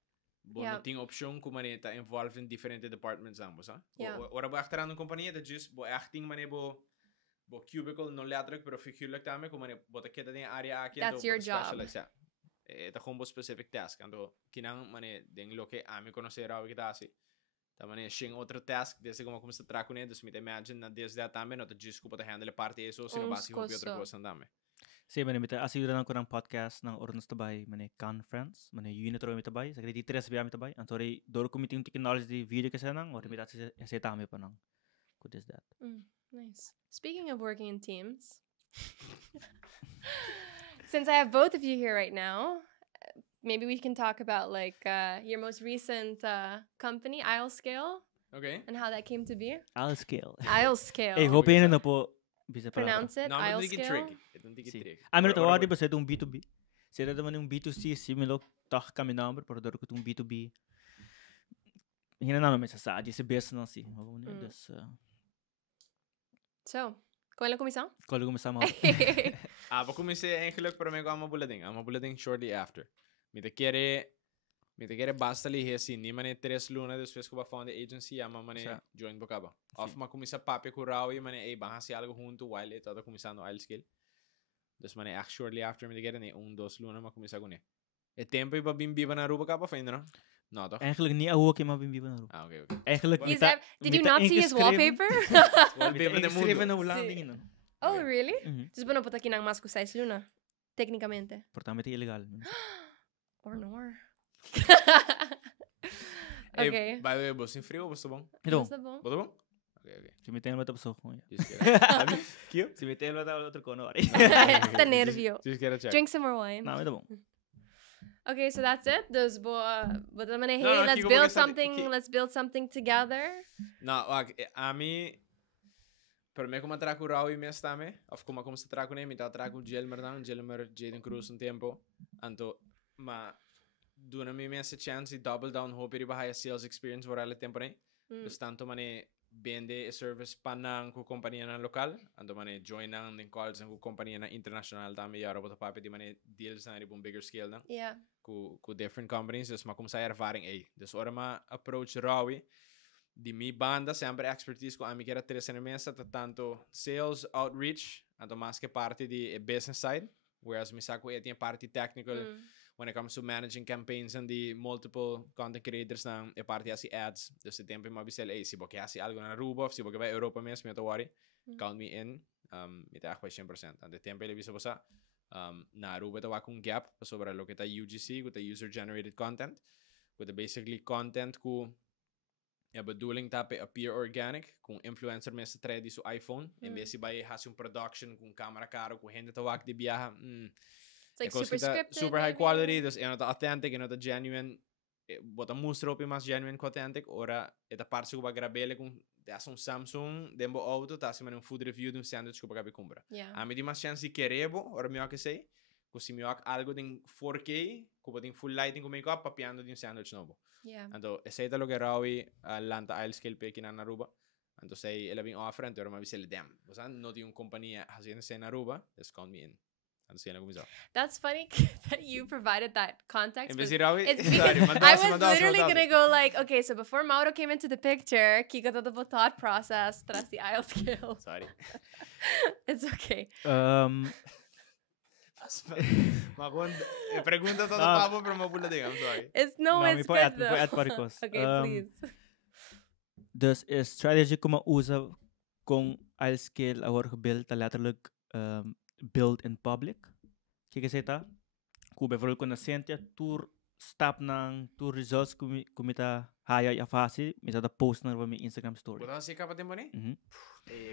Não tem opção como maneira tá involved in diferentes departments ambos, ah? Ora ba achteraan companhia dat just bo achting maneira bo cubicle no letterlijk, pero figuurlijk também como maneira bota que tem área aqui That's your job. Tá como specific task, ando kinang maneira den lo que a me conhecer ao que tá assim. Tá maneira sing outro task, desde como começa a trabalhar com eles, me imagine na desde também, não tá just para handle parte isso, se não base outra coisa também. Say man mit así lang ko ng podcast ng Ornos Tabay, man conference, man unit ro mit tabay, sa grade 3 biya mit tabay. Antori dor ko meeting technology di video kasi nang or mit sa tami pa nang. What is that? Nice. Speaking of working in teams, since I have both of you here right now, maybe we can talk about like your most recent company, ISLescale, Okay. and how that came to be. ISLescale. ISLescale. Eh, hope yun na po. Bisa pa. Pronounce it. No, mas hindi ISLescale. trick. Ito hindi Si. trick. Amin ito wadi ba sa itong B2B? Sila naman yung B2C similar tak kami number pero daro ko itong B2B. Hina na namin sa di sa business si. Das So, kung lang kumisang? kolo ko masama. We comecei eigenlijk para mego ama bulading shortly after. Me te quiere basta li hesi ni mane 3 luna después que va found the agency ama mane Sa- join bocaba. Of ma comisa papi kurawi mane baka si algo junto while todo comisando ISLescale. Dus mane shortly after me te quiere ni 1-2 luna ma comisa gune. E tempo iba bimbi na ruba kapa fa no? No toch? Eigenlijk niet ako kay mabimbiban na ro. Okay. Eigenlijk He's mita- did you mita not see his ingeschreven- wallpaper? Wallpaper de Ingeschreven mundo. na wala Si. din yun. Oh, really? Mhm. Dus bueno, puta kinang mas ko 6 luna. Técnicamente. Portamente illegal. Or nor. Hey, Okay. by the way, boss in frio, boss bom? Ito, Basta bom? Boss bom? Okay. si Mitel mata pasok ko. Just kidding. Cute. Si Mitel mata otro kono. Tá nervio. Just get a check. Drink some more wine. Na, ito bom. Okay, so that's it. Those but I'm gonna, hey, No, let's keep build going, something. keep- Let's build something together. No, wag, a mí, pero me como trago Rawi mes tame, of como se trago ne, me ta trago Jelmer Jaden Cruz un tiempo, anto, ma, duna mi mes a chance i double down hope riba high sales experience vor alle tempo ne, dus tanto mane vende e service panang ku compañía na local, anto mane join ang den calls ang ku compañía na international tame yara bota papi di mane deals na ribong bigger scale na. Yeah. Ku different companies, dus maar kom sa ervaring dus ora ma approach Rawi di mi banda sempre expertise ko ami kera tres na mesa tanto sales outreach anto mas que parte di business side, whereas mi sako tinha parte technical when it comes to managing campaigns and the multiple content creators na e parte asi ads, dus de tempo mabisel si boke asi algo na Rubo, si boke ba Europa mes mi to worry count me in, mi ta ako 100%. Ante tempo le biso sa na Aruba tawa kung gap sobre lo que ta UGC, ku ta user generated content, ku ta basically content ku bedoeling tape appear organic, kung influencer mensen treden su iPhone, en besi bij has un production kung camera caro, ku gente tawak di biyaha, It's like super scripted. super high maybe. quality, dus en ta authentic, en ta genuine, bota mostro op mas genuine ko authentic, ora eta parte ku ba grabele kung as un Samsung, dembo auto, ta siman un food review dun sandwich ku ba gabi kumbra. Yeah. A mi di mas chance querebo, ora mi que sei, ku si mi algo din 4K, ku ba din full lighting ku make up, papiando din sandwich novo. Yeah. Anto, ese lo que Rawi Lanta ISLescale pe kinan Aruba. Anto say elabing offer anto ora mabisel dem. Bosan no di un compañía haciendo en Aruba, just count me in. Anto say na gumizo. That's funny that you provided that context. En but vez Rawi, It's sorry, because I was literally mandas. gonna go like, okay, so before Mauro came into the picture, Kiko todo po thought process tras the ISLescale. Sorry. It's okay. Makon, pregunta todo Ah. pabo pero mapula din, I'm sorry. It's mi it's po good at though. parikos. Okay, please. Dus is strategy ko mausa kung ISLescale awar gebuild ta letterlijk build in public. Kijk eens eta. Ku bijvoorbeeld ko na sentia tour stap ng tour results kumita haya ya fasi mita da post na mi Instagram story. Boda si kapatin mo ni? Mhm.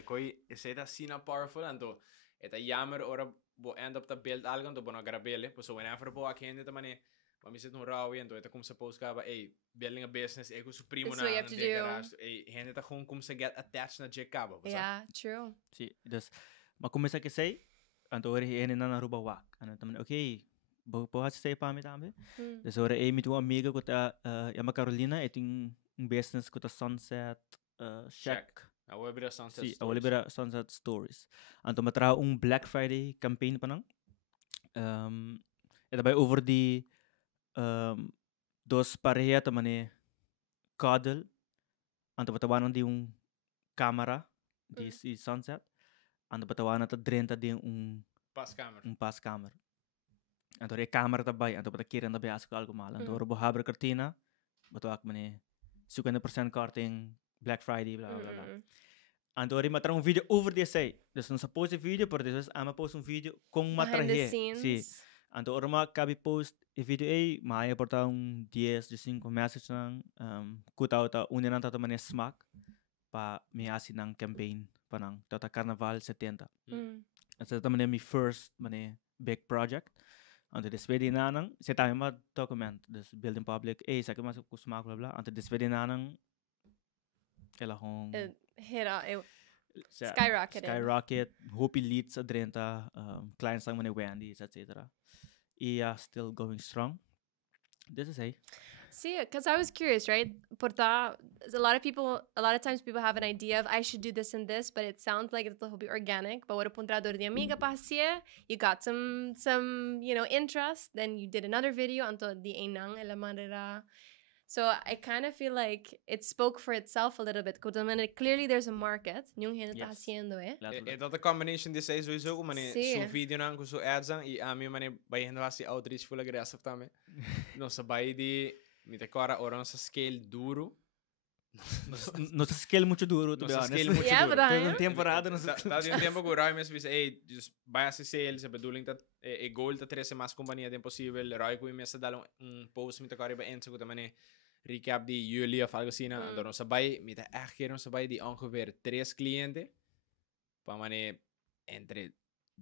Koi esa sina powerful anto eta jammer ora bo end up ta build algo anto bona grabele pues so whenever bo akende ta mane mamisit no Rawi anto eta kum sa post ka ba building a business eko supremo That's na what you have to do. hende ta kum sa get attached na jek ka ba Yeah, true. Sí, dus makumisa que sei anto ori ene na naruba wak. Ano taman okay. Buhat say pamit ambe. Dus ora e mit amiga ko ta Yama Carolina eting business ko ta Sunset Shack. awo bira sunset Sí, awali bira Sunset Stories. Anto matra Black Friday campaign pa nang. Eta bay over di dos pareja ta mane cuddle. Anto batawanan di camera di si Sunset. Anto batawanan ta drenta di pas camera pas camera. Anto re camera tabay, anto bata kiran tabay asko algo mal. Anto oro bohabra cortina, bato ak mane 50% karting Black Friday bla bla bla. Anto ori matra vídeo over de sei. Dus não se post vídeo, por depois ama post vídeo com matra Behind the he. scenes. Sim. Anto ori ma cabe post e vídeo ei, maia porta 10 de 5 message nang kutau ta unen ta mane smack pa me asi nang campaign panang tata carnaval 70. Essa também é meu first mane big project. Anto despedi nanang, se tayo ma document dus building public, sa mas ku smack bla bla. Anto despedi nanang ela hong It hit skyrocketed. Skyrocket, hope leads adrenta, clients lang mane Wendy's, etc. Still going strong. This is a See, because I was curious, right? Porta, a lot of times people have an idea of I should do this and this, but it sounds like it'll be organic. But what a puntrador de amiga pasia, you got some interest, then you did another video until the enang ela manera. So I kind of feel like it spoke for itself a little bit. Clearly there's a market. Yung hindi ta haciendo Dat combination desse aí sowieso como mane Sim. su vídeo nan com su ads e a mim mane bayendo assim outreach full agressive também. Nossa baí de me decora orança scale duro. Nossa scale muito duro, to be Nossa honest. scale muito Yeah, duro. but Toda temporada Dat is een tempo que Roy mensen hey, just bij als sale, ze bedoeling dat goal dat er is mais companhia de impossível. Roy que mensen dalen post met elkaar bij Insta que mane recap die jullie of algo assim, dan ons bij met echt keer ons bij die ongeveer 3 cliënten. Pa mane entre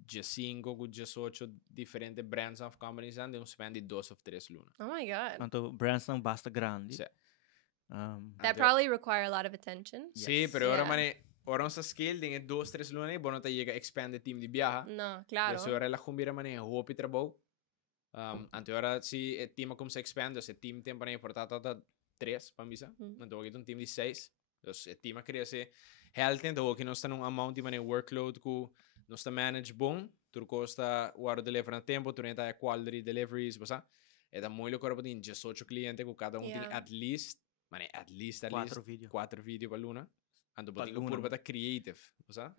5 ou 18 diferentes brands of companies and they spend 2 of 3 lunas. Oh my god. Anto brands não basta grande. Sim. That probably require a lot of attention. Sí, Yes. pero ahora Yeah. mane ahora ons scale ding 2, 3 lunas, bueno te llega expand team de viaja. No, claro. Dus ahora la cumbira mane hopi trabalho. Ante ahora si el team como se expande, dus el team tempo mane portata tot 3 para misa. Ante hoje um team de 6. Dus el team cresce healthy, ante hoje nós está num amount de mane workload que nós está manage bom, tu costa o hora deliver na tempo, tu neta quality deliveries, basta. É da muito louco para 18 clientes que cada tem at least 4 vídeos para luna. Ando botinho por bata creative, basta.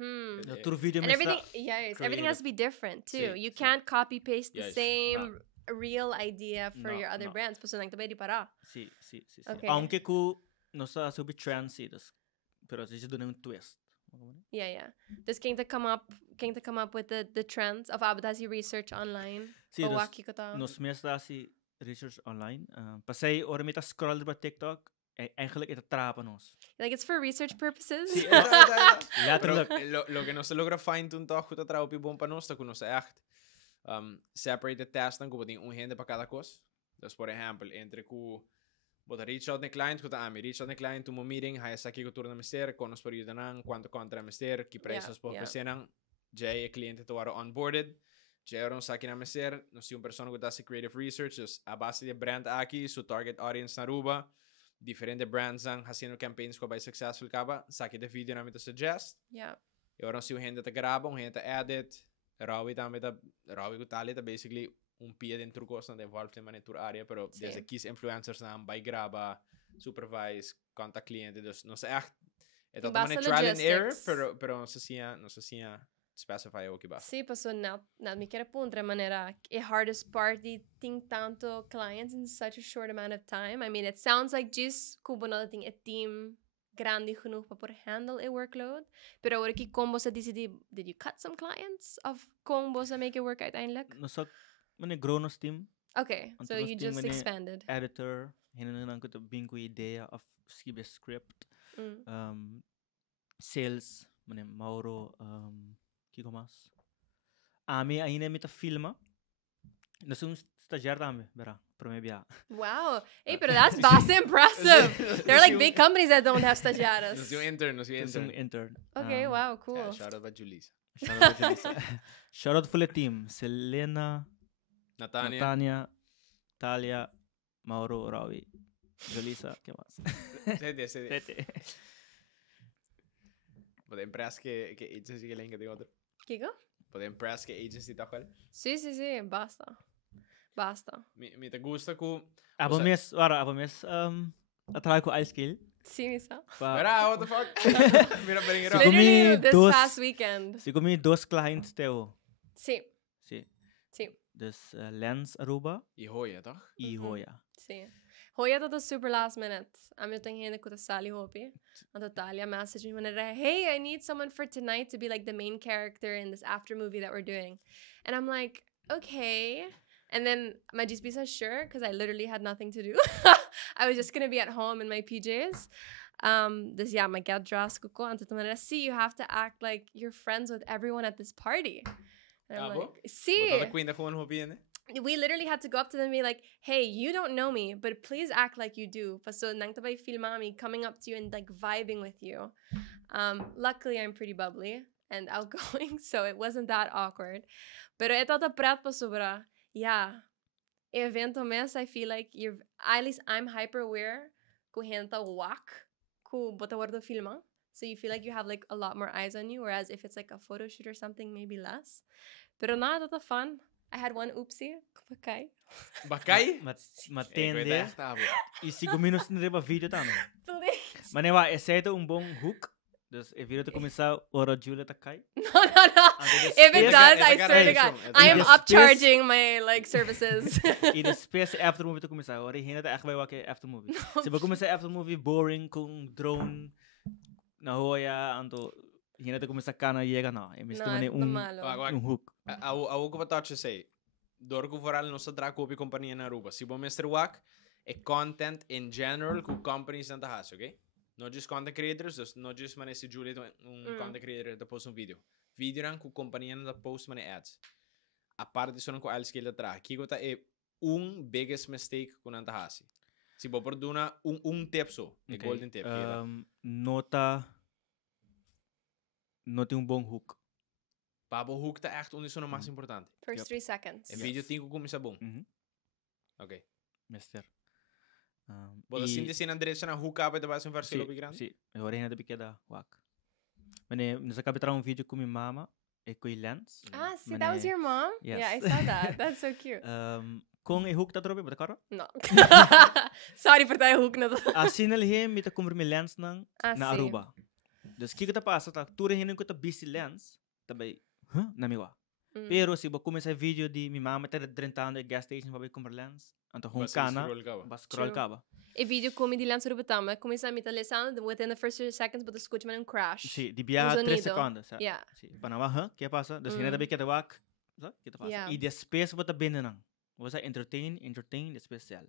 Outro vídeo And everything has to be different too. Sí, You sí. can't copy paste the Yes. same real idea for No, your other no. brands. Pues nang tabay di para. Sim. Okay. Aunque ku nossa sobre trends, pero se dá um twist. Yeah. Dus quem to come up with the trends of advertising research online. Sim, O aqui que tá. nos mees daar zie research online. Passei ora met scroll bij TikTok. Eigenlijk het trapen ons. Like it's for research purposes. Sí, Pero lo que no se logra fine tune toch goed dat trouwens bom para nós, que nós echt separated tasks como tem gente para cada coisa. Dus por exemplo, entre que bota reach out de client, que tá reach out de client to meeting, hai essa aqui que turno mister, conos por ir dan, quanto contra mister, que preços por oferecer, já é cliente to are onboarded. Já era aqui na mister, nós temos pessoa que dá creative research, dus a base de brand aqui, su target audience na Aruba. Diferentes brands ang haciendo campaigns ko by successful kaba saki de video namin to suggest Yeah. e ora si gente te graba gente edit rawi ko tali ta basically pia dentro costa de involved in monitor area pero Sí. desde kies influencers na by graba supervise contact cliente dus no se echt het had Basta een trial and error logistics. pero no se sia specify o que ba Sí, pues not me quero punto de maneira a hardest part de tem tanto clients in such a short amount of time. I mean, it sounds like just kubo na ting a team grande genoeg para poder handle a workload. Pero agora que como você decidi, did you cut some clients of como você make it work uiteindelijk? Nossa, mane grow nos team. Okay, so Anto you nos team just mane expanded. editor, hinan ko to bingo idea of skibe script. Sales, mane Mauro, que mais? Ami ainda me tá filma. Nós somos estagiário também, verá, para me enviar. Wow. Hey, but that's vastly impressive. There are like big companies that don't have stagiários. nos intern Nós somos intern. Okay, wow, cool. shout out to Julissa Shout out full team. Selena, Natania Natania, Talia, Mauro, Rawi, Julissa, que mais? Tete. Podem impress que agency que lenga de outro. Kiko? Podem impress que agency tá qual. Sí, basta. Me te gusta que Abo mes, atraio com a skill. Sí, misa. Mira, what the fuck? Mira, bring it up. Sigo Literally mi this dos- past weekend. Se comi 2 clientes teu. Sí. Sim. Sí. Dus Lens Aruba E Hoya, toch? e Hoya. Sí. Hoja dat is super last minute. I'm just thinking that Sally Hopi. And Natalia messaged me when hey, I need someone for tonight to be like the main character in this after movie that we're doing. And I'm like, okay. And then my GSP says sure, because I literally had nothing to do. I was just gonna be at home in my PJs. Dus ja, my get dressed kuko. And then see, you have to act like you're friends with everyone at this party. And I'm like, see. We literally had to go up to them and be like, hey, you don't know me, but please act like you do. So nang tabay filmami coming up to you and like vibing with you. Luckily, I'm pretty bubbly and outgoing, so it wasn't that awkward. Pero ito ta prat pa sobra. Yeah. Evento mes, I feel like at least I'm hyper aware ku henta wak ku botawardo filma. So you feel like you have like a lot more eyes on you, whereas if it's like a photo shoot or something, maybe less. Pero na, ito fun. I had one oopsie. Bakay. Bakay? Matende. E 5 minutos na rin ba video tamo? Please. Manewa, esse é bom hook. Dus if you to começar ora Julia takai. No. If it does, I swear to God, I am upcharging my like services. E depois after movie to começar. Ora hina ta echt by wake after movie. Se ba começar after movie boring kung drone na hoya anto hina ta começar kana llega na. E misto mane hook. Ako ko pa touch say. Door ko vooral no sa dra copy companhia na Aruba. Si bo Mr. Wack é content in general ku companies na tahas, okay? Not just content creators, dus not just mane si Juliet content creator da post vídeo. Vídeo ran ku companhia na post mane ads. A parte disso ko al skill da tra. Kiko ta é biggest mistake ku na tahasi. Si bo por duna tip so, e golden tip. Nota bom hook. Pabo hook ta echt onde sono mais importante. First 3 seconds. E vídeo tinha como isa bom. Ok. Mister. Boda sinti sin direito na hook up da base um versículo bem grande. Sim, eu orei na biqueda wak. Mane, nós acabamos de um vídeo com minha mama e com Lens. Ah, see, that was your mom? Yes. Yeah, I saw that. That's so cute. Com e hook ta trobe, bota caro? No. Sorry for that hook na to. Assim ele he mita com vermelho Lens na Aruba. Dus kiko ta passa ta ture hinin ko ta busy Lens, tabay namiwa. Pero se você começar vídeo de minha mama tá drentando a gas station para comprar lens, então hon kana, bas scroll kaba. E vídeo come di lens ruba tama, começa a mitar lesando within the first 3 seconds, but the escuta man crash. Sim, de biar 3 segundos. Yeah. Sim, panawa, que passa? Dus hina tabi que ta wak, que ta passa. E después bota binnen nang. Was entertain, especial.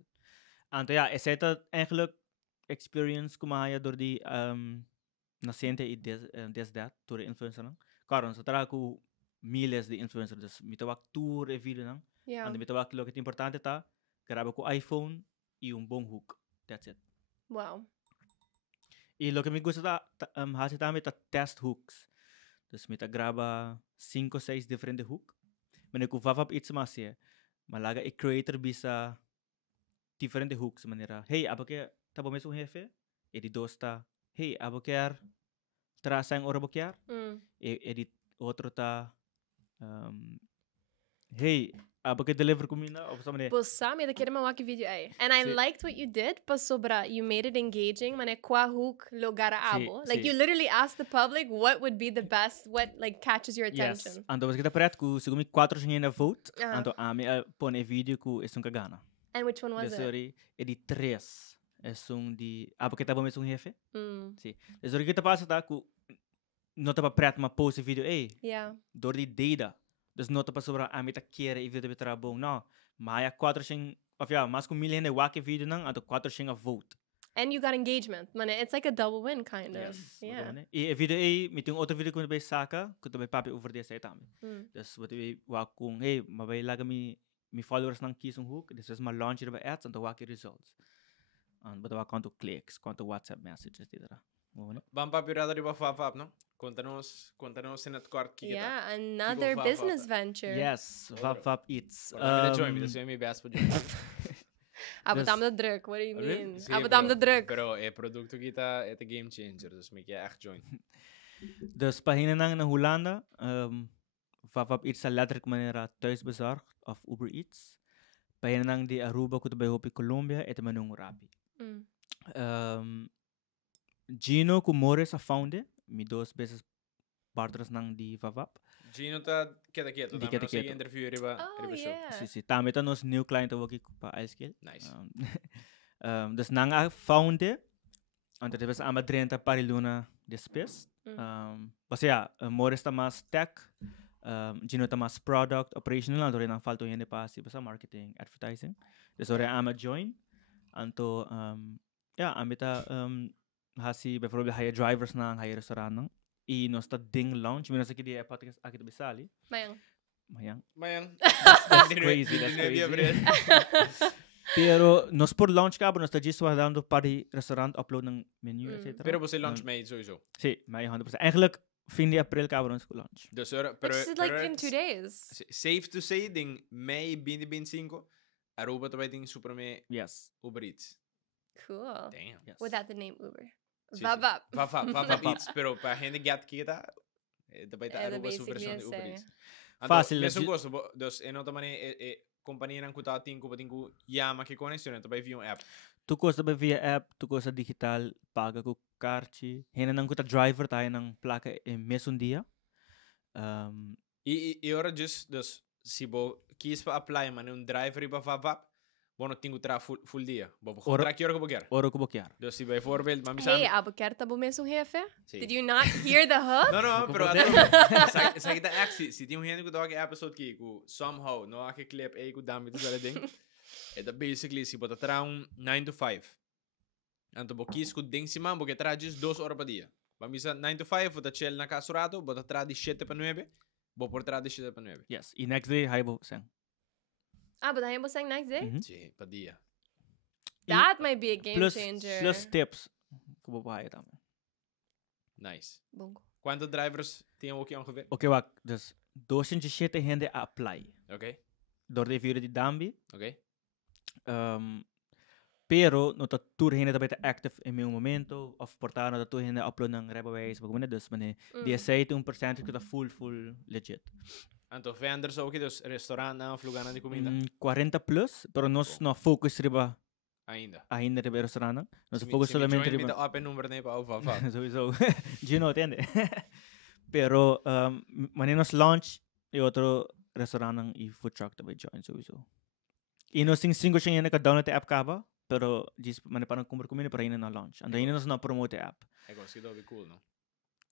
Então ja, essa é eigenlijk experience kumaya door die nascente e desdat door de influencer nang. Karon sa tara ku miles de influencers, dus mitawak tour e video nang. Yeah. And mitawak lo que é importante tá, graba com iPhone e bom hook. That's it. Wow. E lo que me gusta tá hasi também tá test hooks. Dus mita graba 5 ou 6 diferentes hook. Mas ku vavap iets mas é, malaga e creator bisa diferentes hooks maneira. Hey, abo que tá bom mesmo jefe? E de dosta. Hey, abo quer trasang ora boquear? E de outro tá hey, abo que deliver comida of somebody. Bossa, me daquele mawak video aí. And I liked what you did, but sobra, you made it engaging. Mane qua hook logara abo. Like you literally asked the public what would be the best, what like catches your attention. Yes. Ando was kita pret ku sigumi 4 sinha na vote. Ando ami pone video ku esung kagana. And which one was it? Sorry, e di 3. Esung di abo que tá bom esung jefe? Sim. Sorry kita passa tá ku nota pa pret ma post video Yeah. Door die data. Dus nota pa sobra amita kere e video betra bom. No. Maya 4 sing of ja, mas ku milhene wake video nang ato 4 sing a vote. And you got engagement. Mane, it's like a double win kind of. Yes. Yeah. E video mit yung otro video ko by saka, ko by papi over there sa tami. Dus wat we wakung hey, mabay laga mi followers nang kisung hook. This is my launch ba ads and the wake results. And but wa quanto clicks, quanto WhatsApp messages etc. Vamos para pirada de Fafap, no? Contanos en het kort kika. Yeah, another business venture. Yes, Vap Eats. Join me, dat is mijn best voor jou. Abatam de druk, what do you mean? Abatam de druk. Pero het product kita het game changer, dus moet je echt join. Dus pagina nang na Hollanda, Vap Eats sa letterlijk manera thuisbezorgd of Uber Eats. Pagina nang di Aruba kuto by Hopi Colombia, et manung Rappi. Gino Kumore sa founder, mi 2 business partners nang di Vavap. Gino ta kita di kita interview riba yeah. Si tami ta nos new client waki pa iScale. Nice. Dus nanga founde, anto depois ama drenta pariluna despes. Basta ja, more está mais tech, gino está mais product, operational, anto rin falto yende pasi, basta marketing, advertising. Dus ore ama join, anto ja, amita hasi bijvoorbeeld hire drivers na hire restaurant. I nos ta ding launch, minus aqui dia pati aqui to bisali. Mayang. Mayang. That's crazy, that's crazy. Pero nos por launch ka, nos ta just dando para restaurant upload ng menu, etc. Pero você launch made sowieso. Sí, may 100%. Eigenlijk fin de april ka nos launch. Dus Which is like in 2 days. Safe to say, ding May 2025, Aruba também tem superme Yes. Uber Eats. Cool. Damn. Yes. Without the name Uber. Sí, Vavap. Vavap Eats, pero para gente get kita, também tá Aruba super basically de Uber essa. Eats. Fácil, Mesmo legit. gosto, dus en outra maneira, companhia não custa tinko, yama que conexão, também via app. Tu costa ba via app, tu costa digital, paga ko karchi. Hena nang kuta driver tayo ng plaka mes un dia. E ora just, dus, se bo kies para apply, man, driver para Vavap, bo no tingo tra full dia. Bo Ora- tra que hora que boquer. Oro ko bokyar. Dus se bijvoorbeeld, mami Hey, Albuquerque, bo mesmo jefe? Sí. Did you not hear the hook? No, pero Como sa kita actually, si tingo hen ko daw ke episode ki ko somehow no ake clip ko dami to sa ding. Ito basically si bota tra 9 to 5. Anto bo kies ko ding si man bo que tra just 2 horas pa dia. Mami sa 9 to 5 bota chill na kasurato, bota tra di 7 pa 9. Bo por tra di 7 pa 9. Yes. I next day, haibo sang. But I was saying next day? Sí, pa dia. That might be a game Plus, changer. plus tips. Kubo pa tayo tama. Nice. Bungo. Quantos drivers tinham aqui ongeveer? Okay, wak. Dus, 207 hende apply. Oké, Door de vierde die dambi. oké. Pero, no ta tour hende tabi ta active in meu momento. Of portano ta tour hende upload ng rebawais. Bagumene, dus mane. Die say to 1% ko ta full legit. Anto vendors ook, dus restaurant na flugana de comida? 40 plus. Pero nos no focus riba. Ainda. Riba restaurant. Nos Se focus solamente join met riba. de app en nummer nemen over Vavap. Sowieso. Gino, tende. Pero, maninos launch, y otro restaurant y food truck tabi join sowieso. Ino sing-singo siya yung naka-download the app ka ba? Pero, just mani parang kumar-kumini para yun na launch. And yun na promote the app. Ik was dat weer cool, no?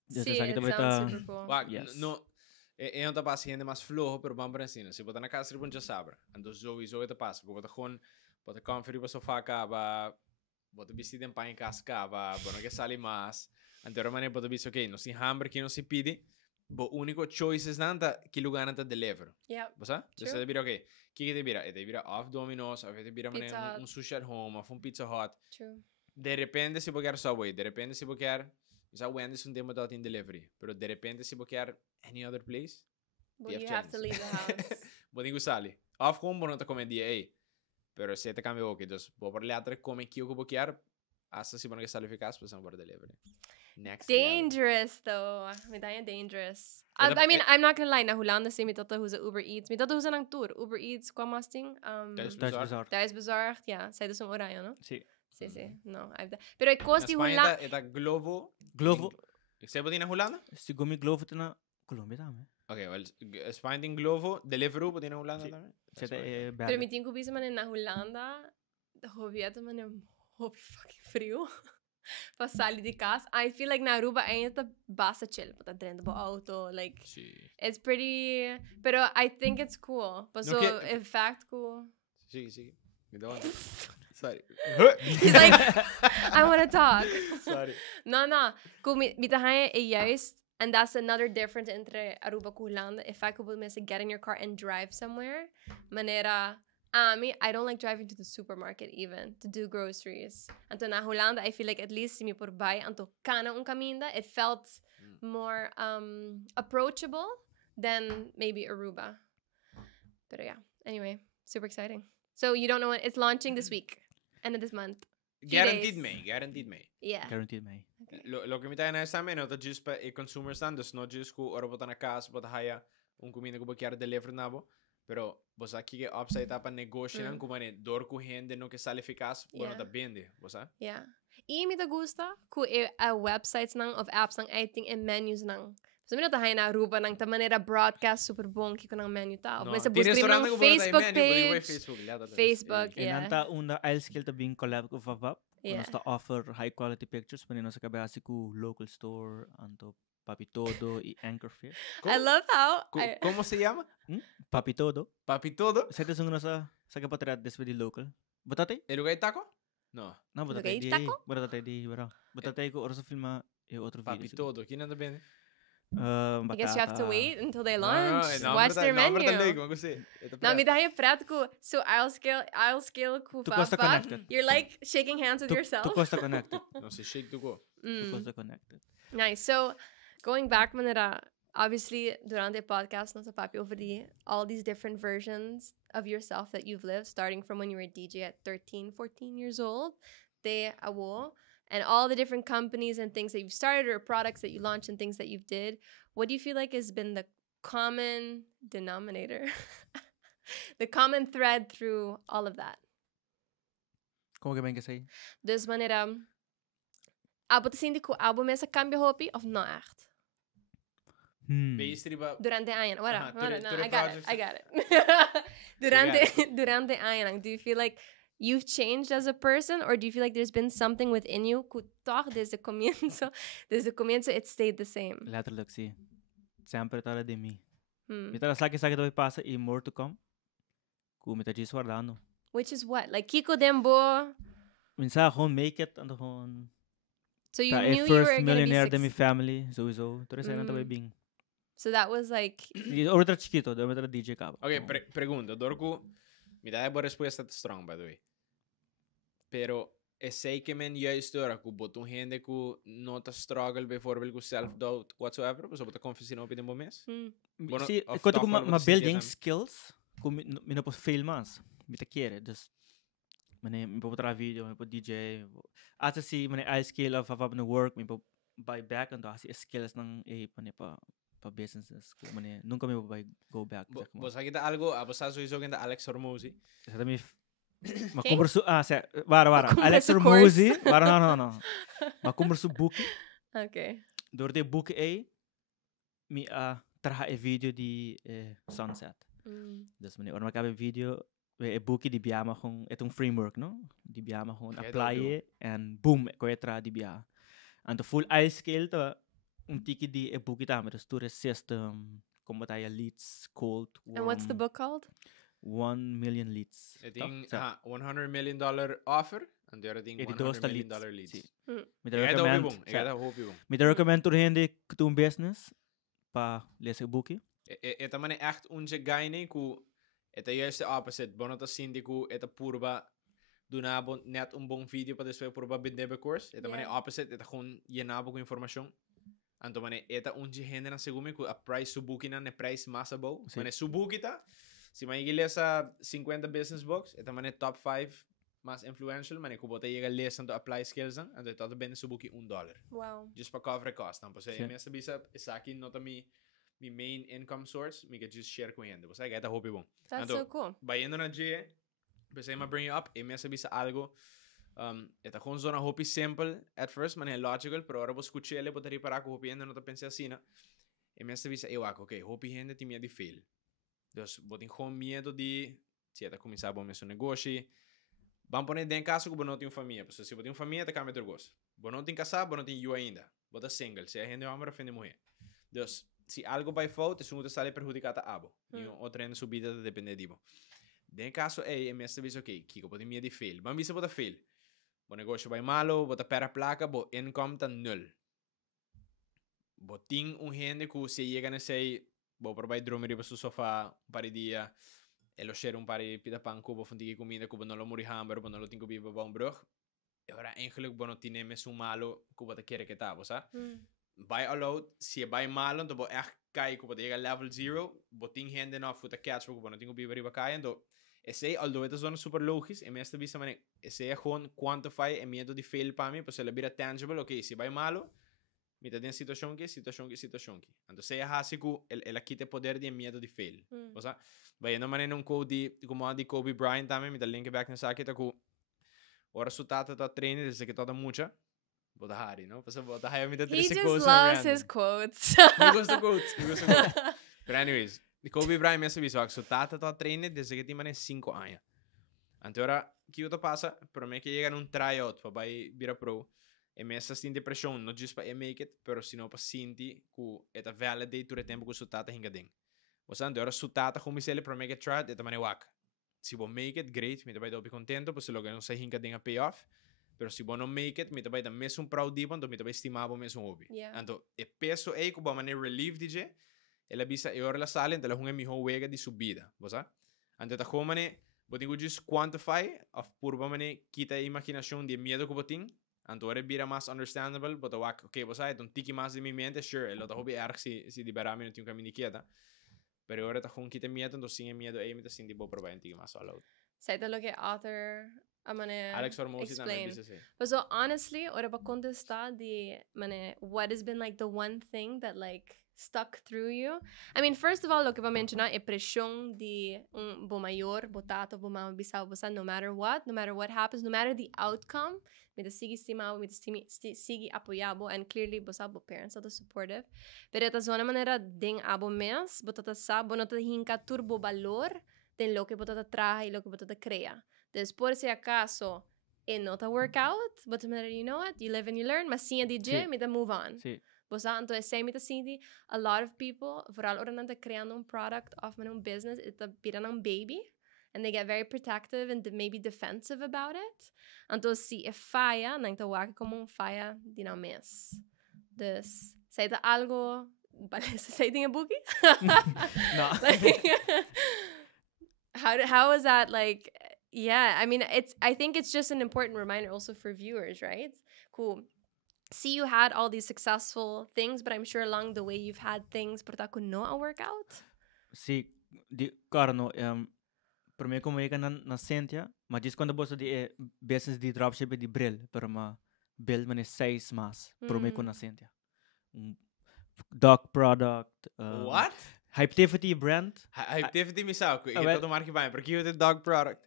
Dus See, sa it kita ba sounds super cool. Wag, Yes. no. E não tá passando ainda mais flojo, pero vamos para cima. Se botar na casa, você já sabe. Então, sowieso é passa. Porque gewoon, bota comfort para sofá acaba, bota vestido em pá em casa acaba, bota que sale mais. Então, mané bota visto, ok, não se hambre que não se pide, bo único choices nanta que lugar nanta deliver. Yep. Você? Dus True. dat vira, ok, que te vira? Te vira off Domino's, of te vira mané Pizza Hut. sushi at home, of Pizza Hut. True. De repente, se você quer Subway, de repente, se você quer, já Wendy's demo dat in delivery, pero de repente, se você quer any other place, Well, TF you have to Challenge. leave the house. Bodingo sali. Of gewoon bono te come dia, ei. Pero se te cambia ok, dus bo por later come que eu vou querer, hasta si bono que sali eficaz, pues por delivery. Next. Dangerous though. Medallion dangerous. Eda- I mean, I'm not gonna lie. Na Hulanda say mi tata who's Uber Eats. Mi tata who's ang tour. Uber Eats kwa masting. Thuis Thuis bizar. bizar. Thuis bezorgd. Ja, zij dus een orayo, no? Sí. Sí, sí. No, I've pero ik koos die Hulanda. Eta Glovo. Glovo. Ik zei bodin na Holanda? Si gumi Glovo ito na Colombia tama. Okay, well, Spine in Glovo, Deliveroo bodin na Holanda Sí. también. Zeta Pero bad. mi tinko bisa man na Hulanda. Hobieta man hobi fucking frio. Pasali di casa. I feel like na Aruba ainda basta chill. Pata dentro do auto. Like, Sí. it's pretty... Pero I think it's cool. But so, que- in fact, cool. Sí. Me da onda. Sorry. He's like, I want to talk. Sorry. No. Kung mitahay e juist, and that's another difference entre Aruba and Hulanda. If I could get in your car and drive somewhere, manera... I don't like driving to the supermarket even to do groceries. Anto na Hulanda, I feel like at least si mi por bay, anto kana un caminda, it felt more approachable than maybe Aruba. But yeah, anyway, super exciting. So you don't know when it's launching this week, end of this month. Guaranteed days. Guaranteed May. Yeah. Guaranteed may. Lo que me está na samen no just pa e consumers dan, dus no just ku ora bota na casa, bota haya comida que quer deliver nabo. Pero você aqui que upside tá para negócio não como né dor com rende no que sale eficaz, bueno tá vende, você? Yeah. E me da gusta ku websites nang of apps nang I think and menus nang. So, minota hay na Aruba ng ta manera broadcast super bom que ng menu tal. No, Mas sa ti buscrim restaurante ng ko pala tayo Facebook menu, budi ko page. Facebook. Facebook, And yeah. anta una I'll skill to being collab ko Vavap. Yeah. Kung offer high quality pictures panino sa kabasi ko local store anto Papi Todo e Anchor Fish. I love how ¿Cómo se llama? Papi Todo. Papi Todo? Sa ito sungo sa kapatid this with the local. Butate? ¿El lugar de taco? No. No, butate Lugay di. taco? Butate di, bro. Butate ko oras sa filma e outro Papi video. Todo. ¿Quién anda bien? I guess you have to wait until they No, launch. no, Watch their menu. No, me dahi prato ko. So I'll scale ko Tu costa Papa. connected. You're like shaking hands with yourself. Tu costa connected. No, si shake to go. Tu Mm. costa connected. Nice. So going back manera, obviously durante the podcast no sa papi over all these different versions of yourself that you've lived, starting from when you were a DJ at 13, 14 years old, te awo, and all the different companies and things that you've started or products that you launched and things that you've did. What do you feel like has been the common denominator? The common thread through all of that? Como que bem que sei? Dus manera, abot hindi ko abo mesa cambio hobby of no echt. Pastry ba? Durante ayan. Wala. Aha, No, ture I got it. projects. I got it. Durante ayan, do you feel like you've changed as a person, or do you feel like there's been something within you que toch desde comienzo it stayed the same? Letterlijk zie. Sempre tala de mim. Hmm. Mita lagi sa que passa e more to come. Ku mita diz guardando. Which is what? Like Kiko Dembo. Minsa gewoon make it and gewoon So you ta knew you first were gonna be millionaire de mi success- family sowieso. Tur sa nanta Mm. bing. So that was like Outra chiquito, de outra DJ cabo. Ok, pregunta. Dorku, mi dá boa resposta strong, by the way. Pero, sei que men juist door, ku botum gente ku not a struggle, bijvoorbeeld ku self-doubt, whatsoever, dus op de confessie op in de moment. Bueno, Si, of quando toch ma wel wat ze building zeggen. skills, ku mi no po fail mas. Mi ta quiere, dus mi po tra video, mi po DJ. At si mane I skill of no work, mi po buy back and asi skills ng pa businesses. Ku mane nunca mi po buy go back. Vos aqui tá algo, a vos sowieso que Alex Hormozy. Sa mi makumbersu bara Makumbersu Alex course. Hormozy, bara no. Makumbersu book. okay. Door de boek mi traha e video di sunset. Dus meneer, orma kabe video e boeki di biama kung etong framework, no? Di biama kung Kaya apply daw, e and boom, ko etra di bia. And the full eye scale to tiki di e boeki tama dus to system como tayo leads cold And what's the book called? 1 million leads. I think $100 million offer, and the other thing E di $100 dosta million leads. leads. Mi Ik ga recommend. het hoop je. Mi recommend to hindi kutong business pa lese boeki. Eta mane echt onze gaine ku eta juist de opposite. Bonota sindi ku eta purba duna net een bon video pa despe purba bindebe course. Eta mane Yeah. opposite eta gewoon je nabo ku information. Anto mane eta unji hende na segume ku a price subuki na ne price masabo. Sí. Mane subuki ta. Si man igilesa 50 business books, eta mane top 5 mas influential, mane ku bota llega lesan to apply skills dan, and tot bende subuki $1. Wow. Just pa cover cost. Dan pues Sí. mesa bisa isaki nota mi main income source, mi que just share com gente. Você gata hope bom. That's Ando, so cool. Bayendo na G, pues ma bring you up, e mesa bisa algo eta gewoon zona hope simple at first, man logical, pero ahora vos escuché le botari para ko hope ainda não tá pensando assim, na. E mesa bisa eu ako, okay, hope gente tem medo de fail. Dus botin gewoon medo de se eta começar bom meu negócio. Vamos poner dentro caso que não tem família, porque se você tem família, tá cambia de negócio. Não tem casado, não tem eu ainda. Bota single, se a gente ama refém de mulher. Dus se algo vai falta, se um sale perjudicado a abo. E outra ainda subida depende disso. Dentro caso é me está ok, que pode medo de fail. Vamos ver bota fail. O negócio vai malo, bota pera placa, bo income tá null. Botin gente que se chega nesse vou provar dormir para o sofá para dia. Elo share par de pita pan cubo van die comida cubo no lo muri hamburger, cubo no lo tingo biba ba brug. Agora eigenlijk bono tine me su malo cubo te quiere que ta, sa? Bij allowed, se bij malo, to bo echt kai cubo te llega level 0, botin gente no futa catch cubo no tingo biba riba kai ando. Ese although het is dan super logisch, en meeste bisa man ese gewoon quantify en miedo di fail pa mi, pues se le bira tangible, okay, se bij malo, mita den situação que. Então se hasi ku el aqui te poder de miedo di fail. Sa? Vayendo man un code como di Kobe Bryant também, me dá link back na sakit aku. Ora su tata ta trainer desde que toda mucha. Bota Hari, no? Pasa bota Hari, me He 13 just quotes na loves random. his quotes. Me gusta quotes, me gusta quotes. But anyways, de Kobe Bryant essa vez, so tata tá treine desde que tinha 5 anos. Agora, que outra passa, para mim que chega num tryout para vai vira pro. E messa sem depressão, não just para make it, pero sino para sentir que é validate todo o tempo que o tata hinga ding. Você agora su tata como se ele para make it try, é também wak. Se você make it, great, me vai dar contento, porque logo não sei hinga ding a payoff. Pero se você não make it, me vai dar mesmo proud dipo, então me vai estimar o mesmo hobby. Yeah. Então, é peso aí que você vai relieve DJ. Ela bisa e ora la sale, então ela hunga mi ho wega di subida, você? Então tá como né, você tem just quantify of purba mane kita imaginação de medo que você tem. Então ora vira mais understandable, but wak, okay, você então tiki mais de mi mente, sure, ela tá hobby erg se liberar me não tem um caminho quieta. Pero ora tá com kita medo, então sim medo aí me tá sim de boa provar tiki mais all. Saita lo que author amane Alex Formosi também explain. bisa But so honestly, ora ba contestar the mane what has been like the one thing that like stuck through you? I mean, first of all, lo que va mencionar é pressão de bo maior, bo tato, bo mama bisao, bo no matter what happens, no matter the outcome, me sigue estimado, me sigue apoiado, and clearly bo parents are supportive. Pero esta zona manera ding abo mes, bo tata sa, bo no te hinka turbo valor de lo que bo tata traje y lo que bo tata crea. Después, si acaso, no te work out, but you know what, you live and you learn, mas sim a DJ, Sí. me move on. Sí. Então, sei me sinti a lot of people, vooral ora nanta creando product of een business, ita piran baby, and they get very protective and maybe defensive about it. Então, se é falha, não tá waka como falha de na mes. Dus, sei tá algo, sei tem a bookie? No. How is that like? Yeah, I mean, I think it's just an important reminder also for viewers, right? Cool. See, you had all these successful things, but I'm sure along the way you've had things por taco no a workout. Sí, claro, no, para mim como é na Cynthia, mas diz quando você de business de dropship de Brill, para uma build mane 6 mas, para mim com na Cynthia. Dog product. What? Hyptivity brand. Hyptivity misal, ik wel- heb dat mark bij, porque eu dog product.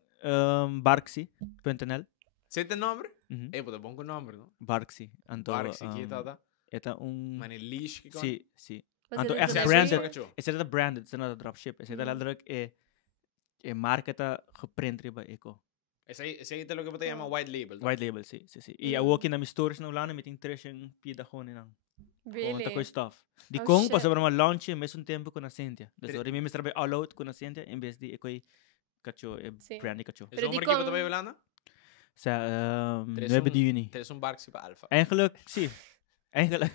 Barksy.nl. Zet de nummer? Mhm. Puta, bom com number, no? Barksy. Anto, Barksy, que tá? Eta Mane leash que Sí, sí. Was Anto it a echt delivery? branded. Is het branded? Het is not a dropship. Is het letterlijk marca ta geprint riba eko. Esse aí é lo que você chama white label. White label, sí, sí, sí. E ako na mi stores na ulana meeting trash yung pida ko nang. Really? Konta ko stuff. Di Oh, kong shit. pasa para ma launch mes un tempo ko na Cynthia. So ri mi trabe all out ko na Cynthia in vez di eko kacho Sí. brand kacho. Is Pero dat die maar que kon- você vai Holanda? Sa Er is 9 de juni. Er is een barkje bij Alpha. Eigenlijk, sí. Eigenlijk.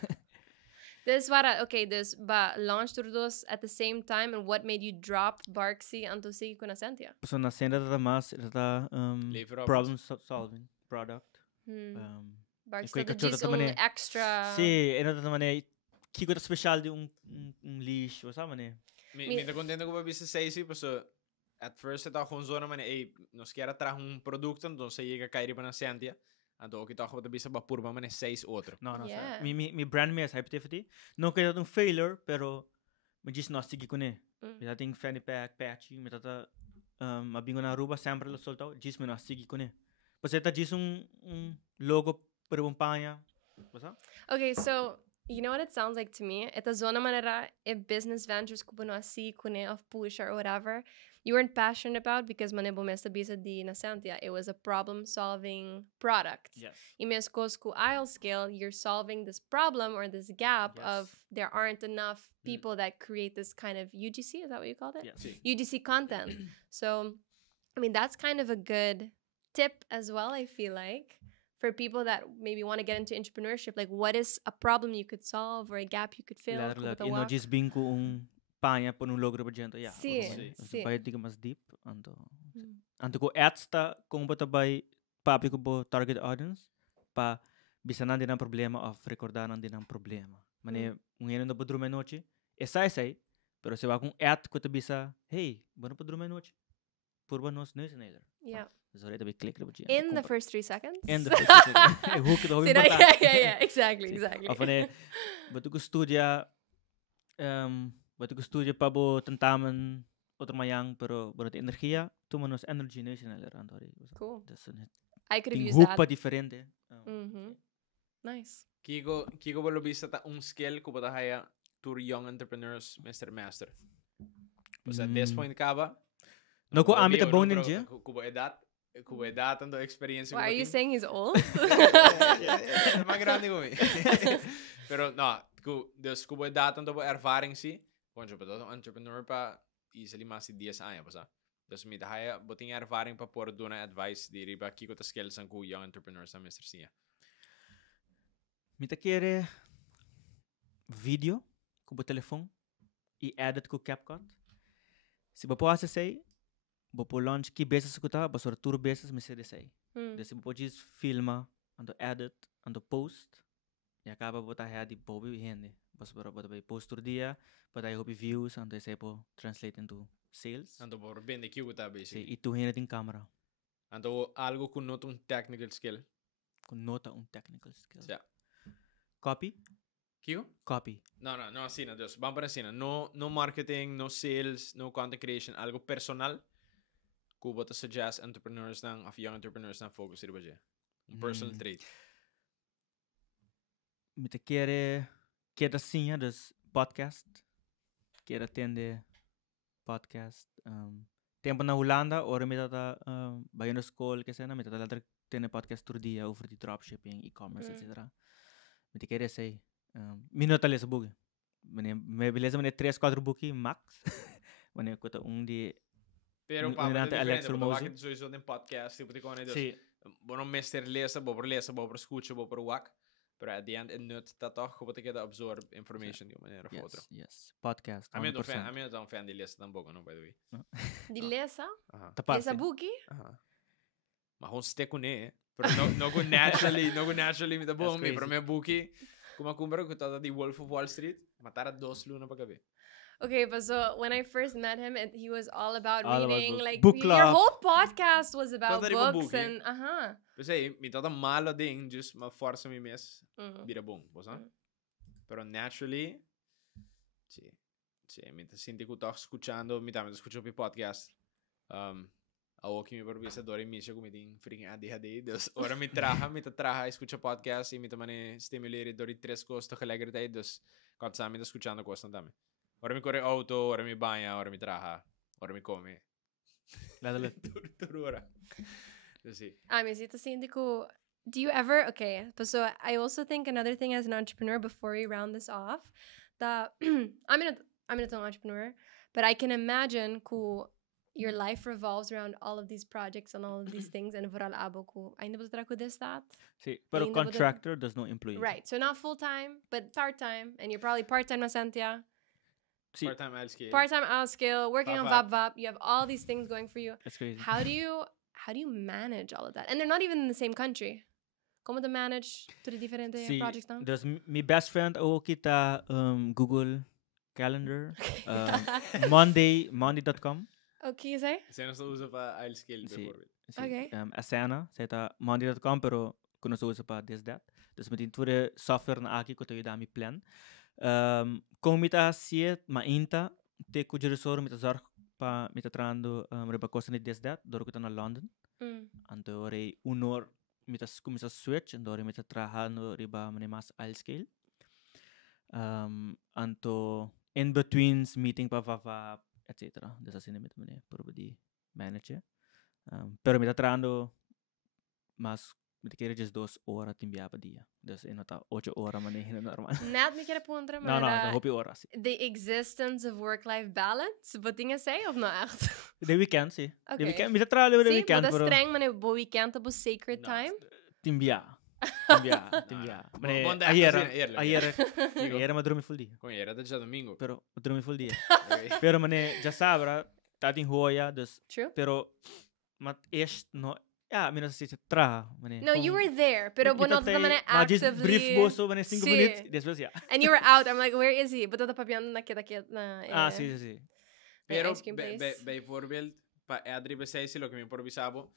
This was okay. This but launched those at the same time, and what made you drop Barksy anto sige ko na Cynthia? So na Cynthia ta mas ta Lever problem solving product. Barksy Iko'y the katsura just ta mane. extra. Sí, eno ta mane kiko ta special di un leash, o sa mane. Me tá contente com o Babi Seisi, porque at first eu tava com zona, mas ei, nós quer trazer um produto, então você chega a cair para na Cynthia, então o que tava com o Babi Seisi purba, mas 6 outro. No, no, Yeah. sa. Mi brand me as Hyptivity. No kaya tong failure, pero me just no sige ko ne. Mi dating fanny pack, patchy, mi tata mabingo na ruba sample la soltaw, just mi no sige ko ne. Pues eta just un logo para bumpanya. Basta? Okay, so you know what it sounds like to me? Ita zona manera business ventures ko no asi kune of push or whatever. You weren't passionate about because manebo mesta bisa di na Cynthia. It was a problem solving product. Yes. Imes ko I'll scale, you're solving this problem or this gap Yes. of there aren't enough people that create this kind of UGC, is that what you called it? Yes. Sí. UGC content. So, I mean, that's kind of a good tip as well, I feel like, for people that maybe want to get into entrepreneurship. Like, what is a problem you could solve or a gap you could fill? Letterlijk, Kung you know, batawa? just being ko un panya po nung logo pa dyan. Yeah. Sí, sí. Bayad di ka mas deep. Anto. Mm. Anto ko ads ta kung bata bay public ko po target audience pa bisanan din ang problema of recordanan din ang problema. Mane ngayon na podrume noche. Esay pero se va kung ad ko ta bisa, hey, bueno podrume noche. Purba nos news nailer. Yeah. So right be click po dyan. In the first 3 seconds? In the first hook to See, yeah, exactly. Afane batu ko studia pa bo tentamen otro mayang pero bonita energía tumanos energy national antori. Cool. Das un I could have ting used hook that. pa diferente. Mhm. Nice. Kiko bolo vista ta skill ko bata haya to young entrepreneurs Mr. Master. Basta at this point ka ba? No ko ambit bone din je. Kubo edad ando experience Why are you saying he's old? Más grande ko mi. Pero no, dus kubo edad ando ba ervaring si. Poncho pa to entrepreneur pa easily mas si 10 anos basta. Dus mi haya boting ervaring pa por do na advice di riba Kiko ta skills ang ku young entrepreneurs na Mr. Sia. Mita querer vídeo com o telefone e edit com o CapCut. Se você pode sei, você launch que vezes escutar, você só tour vezes me sei sei. Então se você pode filmar, ando edit, ando post, e acaba botar aí de bobe rende. Você pode botar post todo dia, botar aí views, ando sei po translate into sales. Ando por bem de que eu tá Sim, e tu rende tem câmera. Ando algo com nota technical skill. Com nota technical skill. Yeah. Copy? Kiko? Copy. No, así no, Dios. Vamos para así, no marketing, no sales, no content creation, algo personal. Kubo te suggest entrepreneurs ng of young entrepreneurs na focus ito ba dyan? Personal trait. Mita quer assim, dus podcast. Quer atender podcast. Tempo na Holanda, ora mita ta bayan na school kasi na mita ta later tene podcast todo dia over die dropshipping, e-commerce, etc. Mita quer sei. Minuto ali sa bugi. Me beleza mane 3-4 buki max. Mane ko ta di Pero pa ba diferente, pero bakit sowieso din podcast, tipo ti kone dos. Sí. Bueno, mester lesa, bober escucha, bober wak. Pero at the end, en nut ta toch, ko te queda absorb information di manera of otro. Yes. Podcast. I'm not a fan di lesa tampoco, no, by the way. Di lesa? Taparte. Lesa buki? Ma hon ste kune, pero no go naturally mi tabo, mi pero me buki. Kumakumbra ko tata di Wolf of Wall Street, matara 2 luna paggabi. Okay, but so when I first met him, he was all about All reading. about Like book your club. whole podcast was about Totally about books book, and Kasi mi tata malo ding just ma força mi mes bira bom, bosa. Pero naturally, sì, mi senti ko toch escuchando, mi tama escucho pi podcast. Ako que mi profesor me dice como tem freaking ADHD, dus ora mi traha, escucha podcast e mi tamane stimulere dori 3 costo geleggertheid, dus quando sta mi sta escuchando constantamente. Ora mi corre auto, ora mi bagna, ora mi traha, ora mi come. Ladele. Ora. Dus sì. me siento sindico. Do you ever, okay, but so I also think another thing as an entrepreneur, before we round this off, that I'm an entrepreneur, but I can imagine your life revolves around all of these projects and all of these things, and vooral abo ko, ainda ba tra ko this that? Sí, pero Ainda ba contractor does no employee. Right, so not full-time, but part-time, and you're probably part-time na Santia, Sí, Part-time scale. part-time out skill, working on Vap VapVap, you have all these things going for you. that's crazy. How do you manage all of that? And they're not even in the same country. Como to manage to the different Sí, projects now? dus my best friend ook kita Google Calendar, Monday.com. Okay, say? Se non sto uso pa scale Sí. before. Sí, Okay. Asana, sa ita Monday.com, pero kuno sa usa pa this that. Dus met die twee software na aki ko tayo dami plan. Kung mita siet mainta, te ko jeresor mita zorg pa mita trando reba kosa ni this that, doro ko ta na London. Anto ore unor mita kumisa switch, doro mita trahano riba manimas al scale. Anto in betweens meeting pa vava etc. Dus así met mane probe di manager. Pero mita trando mas mita kere just 2 horas timbia pa dia. Dus inota 8 horas manehin na normal. Net me kere puntra, No, maar hoop je horas. the existence of work-life balance, wat dingen say of not echt? The weekend, sí. Okay. The weekend, mita tralo the Sí, weekend, maar dat pero streng, maar bo weekend op sacred No, time. timbia. Timbia. Mane, Mane, ayer ayer ma dormi full dia. Kon era dat domingo. Pero ma dormi full dia. Okay. Pero mane, já sabra, tating hoya, dus, True. pero mat est no, ja, mina sa tra, mane. No, you were there, pero bo not naman Ma just actively. brief mo so mane 5 Sí. minutes, después ya. And you were out. I'm like, where is he? But dat papian na kita na. Ah, sí, sí, sí. Pero ice cream place. bijvoorbeeld, pa Adri besesi lo que mi improvisavo,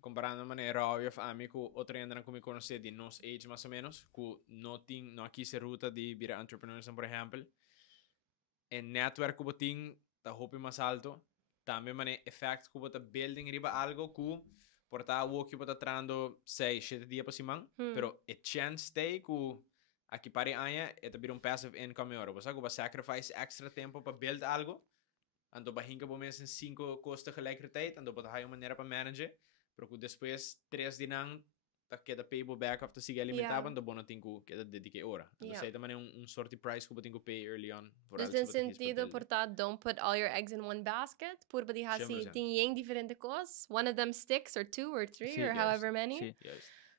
comparando maneira óbvia a mim com outra ainda que me conhece de nos age mais ou menos, que não aqui se ruta de vira entrepreneurs, por exemplo, en network que botin tá hope mais alto, também mané effect que bota building riba algo que porta o que bota trando 6, 7 dias por semana, pero a chance tem que aqui para aña é também passive income ora, você vai sacrifice extra tempo para build algo, ando para hinka por mês em 5 custos tegelijkertijd, ando para ter uma maneira para manager, pero que depois 3 dias tak queda payable back after siga alimentava, ando bono tenho que dedique ora. Ando sei também sorte de price que eu tenho que pay early on. Dus in sentido, portanto, don't put all your eggs in one basket. Por poder assim, tem diferentes coisas. One of them sticks, or 2 or 3, or however many.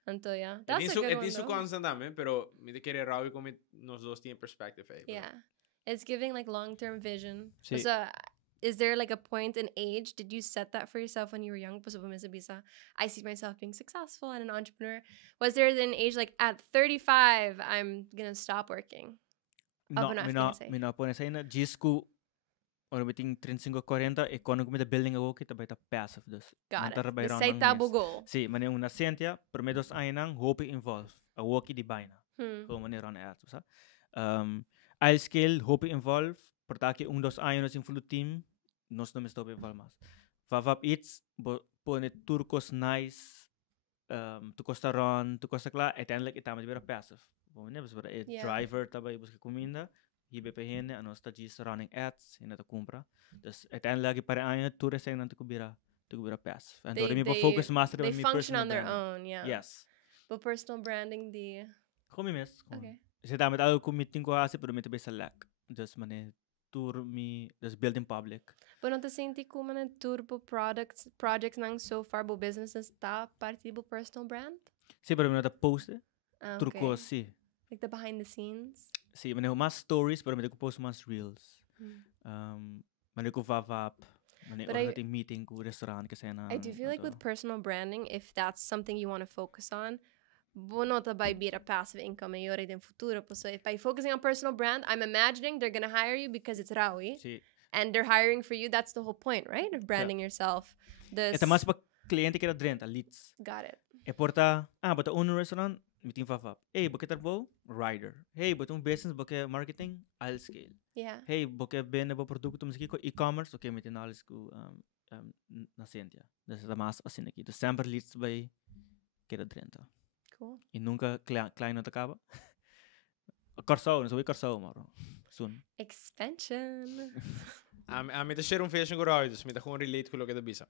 Então, yeah, that's a good one. É isso constant também, pero me de querer rawi como nós dois temos perspective aí. Yeah, it's giving like long-term vision. So, is there like a point in age? Did you set that for yourself when you were young? I see myself being successful and an entrepreneur. Was there an age like at 35, I'm gonna stop working? No, me não põe essa ainda. Disco, ora beting 35, 40, e quando eu building a work, também tá passive. Got it. Sei tabo goal. Sim, mas é uma ciência, por meio dos anos, hope involve a work de baina. Como maneira on ato, sabe? I'll scale, hope involve, porque dos anos em full team, nós não estamos involved mais. Vavap it's, põe turcos nice, tu costa run, tu costa claro, uiteindelijk estamos weer passive. Bom, né? Você vai driver também busca comida, e bem pehene, a nós está running ads, e nada compra. Dus uiteindelijk para año tu recém não te cobra passive. And então me focus master they me function personal on their branding. own, yeah. Yes. But personal branding the Como mesmo. Okay. Você tá met algo como tinha assim, pero me te bem select. Dus mané tour me, dus building public. But não te senti como na turbo projects nang so far bo businesses tá parte do personal brand? Sim, pero me não tá post. Okay. Turco sim. Like the behind the scenes? Sim, mané mais stories, pero me te post mais reels. Mané ko vavap. Mané organizing meeting ko restaurant kasi na. I do feel like with personal branding, if that's something you want to focus on, bonota by be a passive income e ora in futuro. So if by focusing on personal brand, I'm imagining they're gonna hire you because it's Rawi. Sí. And they're hiring for you. That's the whole point, right? Of branding yourself. Ito mas pa cliente que drenta, leads. Got it. E porta, bota un restaurant, meeting vavap. Hey, boke tarbo, rider. Hey, bote business, boke marketing, I'll scale. Yeah. Hey, boke bene bo produkto mas ko e-commerce, okay, meeting alles ko na Sentia. Das é mais assim aqui. Do sempre leads by que drenta. Cool. E nunca klein não acaba. Corsão, não sou corsão, mano. Soon. Expansion. A mim tá cheiro fashion goroi, dus me tá gewoon relate com o que da bisa.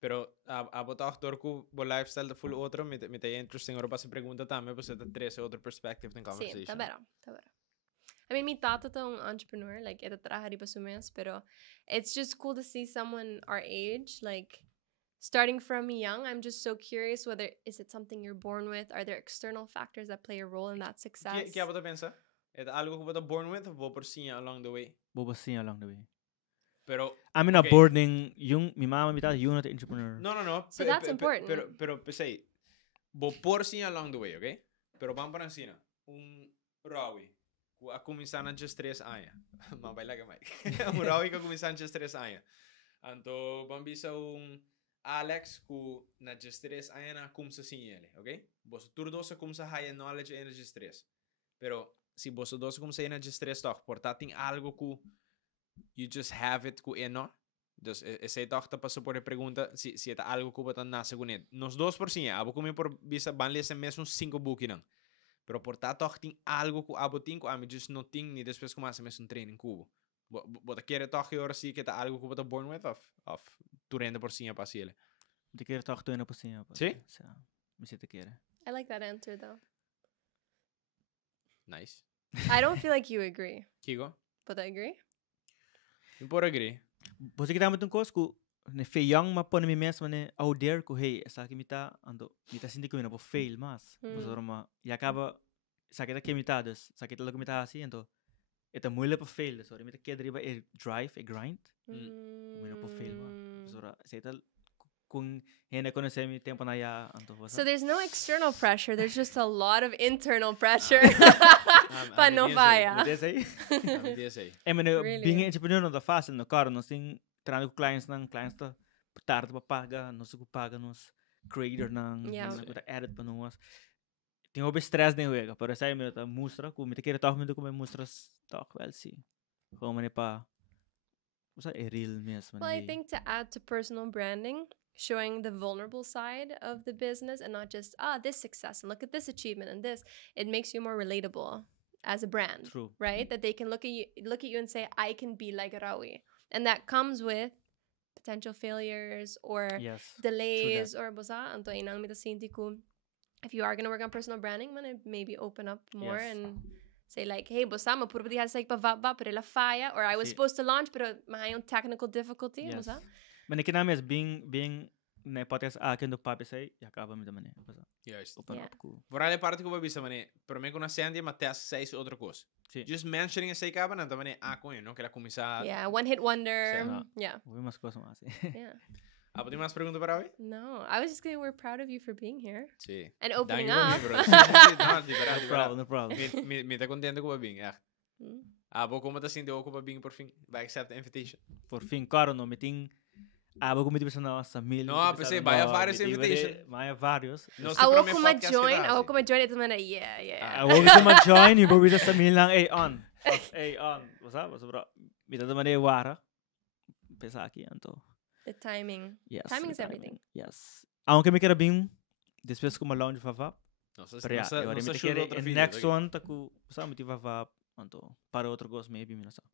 Pero a botar actor com o lifestyle da full outro, me tá interesting ora para pergunta também, você tá trazer outra perspective na conversation. Sim, tá bem. I mean, mi tata tá entrepreneur, like, ita trabalha para sumes, pero it's just cool to see someone our age, like, starting from young. I'm just so curious whether, is it something you're born with? Are there external factors that play a role in that success? Que você pensa? É algo que você born with ou vou por sim along the way? Vou por sim along the way. Pero I'm in a boarding, mi mama, mi tata, you're not an entrepreneur. No. So that's important. Pero pensei, vou por sim along the way, okay? Pero vamos para cima. Rawi, a começar na just 3 anos. Mas vai lá que mais. Rawi que a começar na just 3 anos. Então, vamos ver Alex que na just 3 anos na começa sim ele, okay? Você tudo doce começa high knowledge na just 3. Pero se você doce começa na just 3 toch, portanto tem algo que you just have it com eno. Dus essa toch tá passou por a pergunta se é algo que você nasce com ele. Nos 2%, abo como por vista ban ler mesmo 5 book não. Pero portanto toch tem algo que abo tem que a just não tem nem depois começa mesmo training cubo. Você quer toch agora se que tá algo que você born with of tu rende por cima para ele. Você quer toch 20%? Sim? Me se te quer. I like that answer though. Nice. I don't feel like you agree. Kigo? But I agree. Eu por agree. Você que tá muito coisa que ne fe young ma pone mi mesmo ne out there que hey, essa que mita ando, mita sinto que não fail mas. Você ora e acaba sabe que mita das, sabe que logo mita assim, então é muito para fail, sorry, mita que drive e drive e grind. Muito para fail, mas ora sei tal com hena conhecer mi tempo na ya anto você. So there's no external pressure, there's just a lot of internal pressure. Para não falhar. DSA. É, mas being entrepreneur não tá fácil, no cara, nós tem trabalho com clientes tá tarde para pagar, nós que paga nos creator não, para edit para nós. Tem o stress nem wega, por isso aí me tá mostra, como me quer tocar me como mostras talk well sim. Como ne pa. What's that real mesmo? Well, I think to add to personal branding, showing the vulnerable side of the business and not just this success and look at this achievement and this. It makes you more relatable as a brand. True. Right? That they can look at you and say, I can be like Rawi. And that comes with potential failures or Yes. delays or basa. Anto inang mitasinti ko, if you are gonna work on personal branding, man, maybe open up more Yes. and say like, hey, basa, mapuro pati hasay pa vaba, pero la faya, or I was Si- supposed to launch, pero mayroong technical difficulty, Yes. basa. Manikinami is being na podcast akin do papi say yakaba mi naman eh. Basta Juist. open Yeah. up ko. Vooral parte ko ba bisa mane, pero me kuna sendi ma test sa is outra coisa. Si. Just mentioning a sei kaba na tamane ako yun, no? Kaya kumisa. Yeah, one hit wonder. Sana. Yeah, Uy, mas ko sa masi. yeah. Ah, pati mas pergunta para hoy? No, I was just kidding. We're proud of you for being here Sí. and opening Dank up. je wel, bro. No, di bara, No di bara. problem, no problem. Me tá contente com o Bing, echt. Mm. Ah, vou como tá sentindo com o Bing por fim. Vai accept the invitation. For fin karo no meeting abo ko sa na sa mil. No, pensei, vai a vários invitation. Maya vários. No, Ako Pero may ko podcast ka ma-join. ba, Ako si? ko ma-join. Ito man yeah. Awo ko ma-join, ibo bisa sa mil lang on. On. Basta bro. Mita naman eh wara. Pesa aki anto. The timing. Yes. Timing the is everything. Yes. Ako kami kira bing después ko ma-launch vava. Nossa, Pero yeah, eu nossa me shoot quero outra in video. next one taku basta mo vava anto para outro gosto maybe minasa.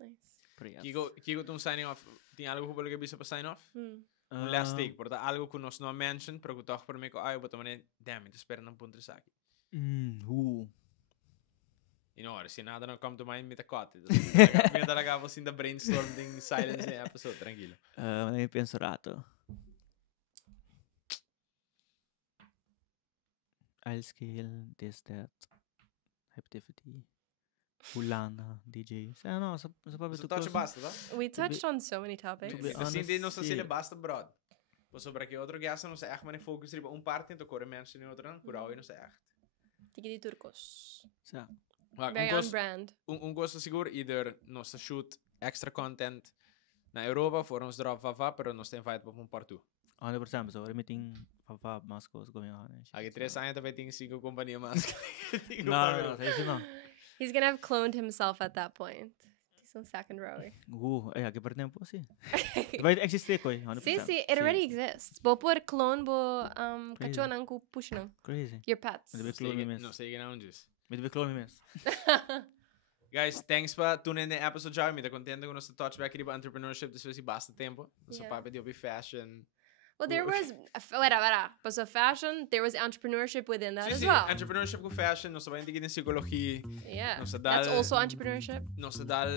Nice. Pero yes. Kiko tung signing off. Tinha algo que bisa pa sign off? Hmm. Un last take, porque algo que nós não mention, pero que toch para mim que ai, botar mané, damn, it, espera não ponto isso aqui. You know, se nada não come to mind, me tá cote. Me talaga vou sim da brainstorming silence em episode, tranquilo. Ano yung penso rato? I'll scale, this, that, hyperactivity, Ulana, DJ. Ano, sa papi So touch basta, tá? We touched on so many topics. to be Assim, honest, de não sei se ele sim. basta, broad. Por sobre que outro gasta, não sei, echt focus riba parte, então corre mention em outro, curau e não sei echt. Tiki di turcos. Sa, Very on brand. Gosto seguro, either nós shoot extra content na Europa, for ons drop vava, pero nós tem fight para partout. 100%. So, meeting Papa Mascos going on. And shit. Aqui 3 anos também tem 5 companhias mais. No, sa isi no. He's gonna have cloned himself at that point. He's on second row. Ay, aqui per tempo, si. Vai existe ko, 100%. See, it already exists. Bo por clone bo Crazy. kacho nang ku push nang Crazy. your pets. May clone mi mes. Não sei que não diz. May clone mi mes. Guys, thanks pa tunin in the episode já. Me tá contente com nosso touchback riba entrepreneurship, this was basta tempo. Nosso Yeah. papo de obi fashion. Well, there was but so fashion. There was entrepreneurship within that as Sim, well. entrepreneurship com fashion, nós também tem psicologia, Yeah, Nossa, that's dal- also entrepreneurship. nós dal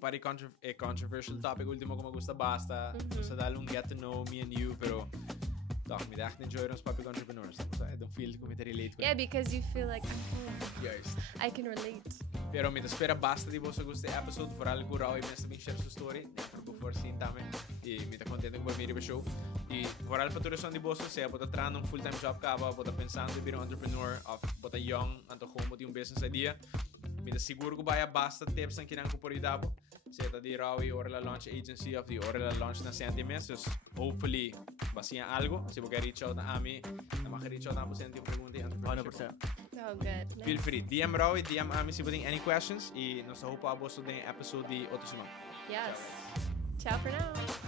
pari controversial topic último como gusta basta, nós dal get to know me and you, pero toch, me echt enjoy ons papi entrepreneurs. I don't feel como te relate com. Yeah, because you feel like Juist. I can relate. Pero me espera basta di vosso gusto episode vooral curau e mensen também share sua story, para por sim também. E me tá contente com o meu show. E vooral para todos de vosso, se bota traan um full time job kaba, bota pensando em vir um entrepreneur of bota young, anto como de business idea. Me tá seguro que vai basta tips ang kinang ko por idabo. Se tá di rawi or la launch agency of the or la launch na sentiments, so hopefully basiya algo. Se você reach out na ami, na maka reach out na po senti pergunta 100%. Oh, good. Feel Nice. free. DM Rawi, DM Ami se tem any questions. E nós hope abos do episode de outro semana. Yes. Ciao for now.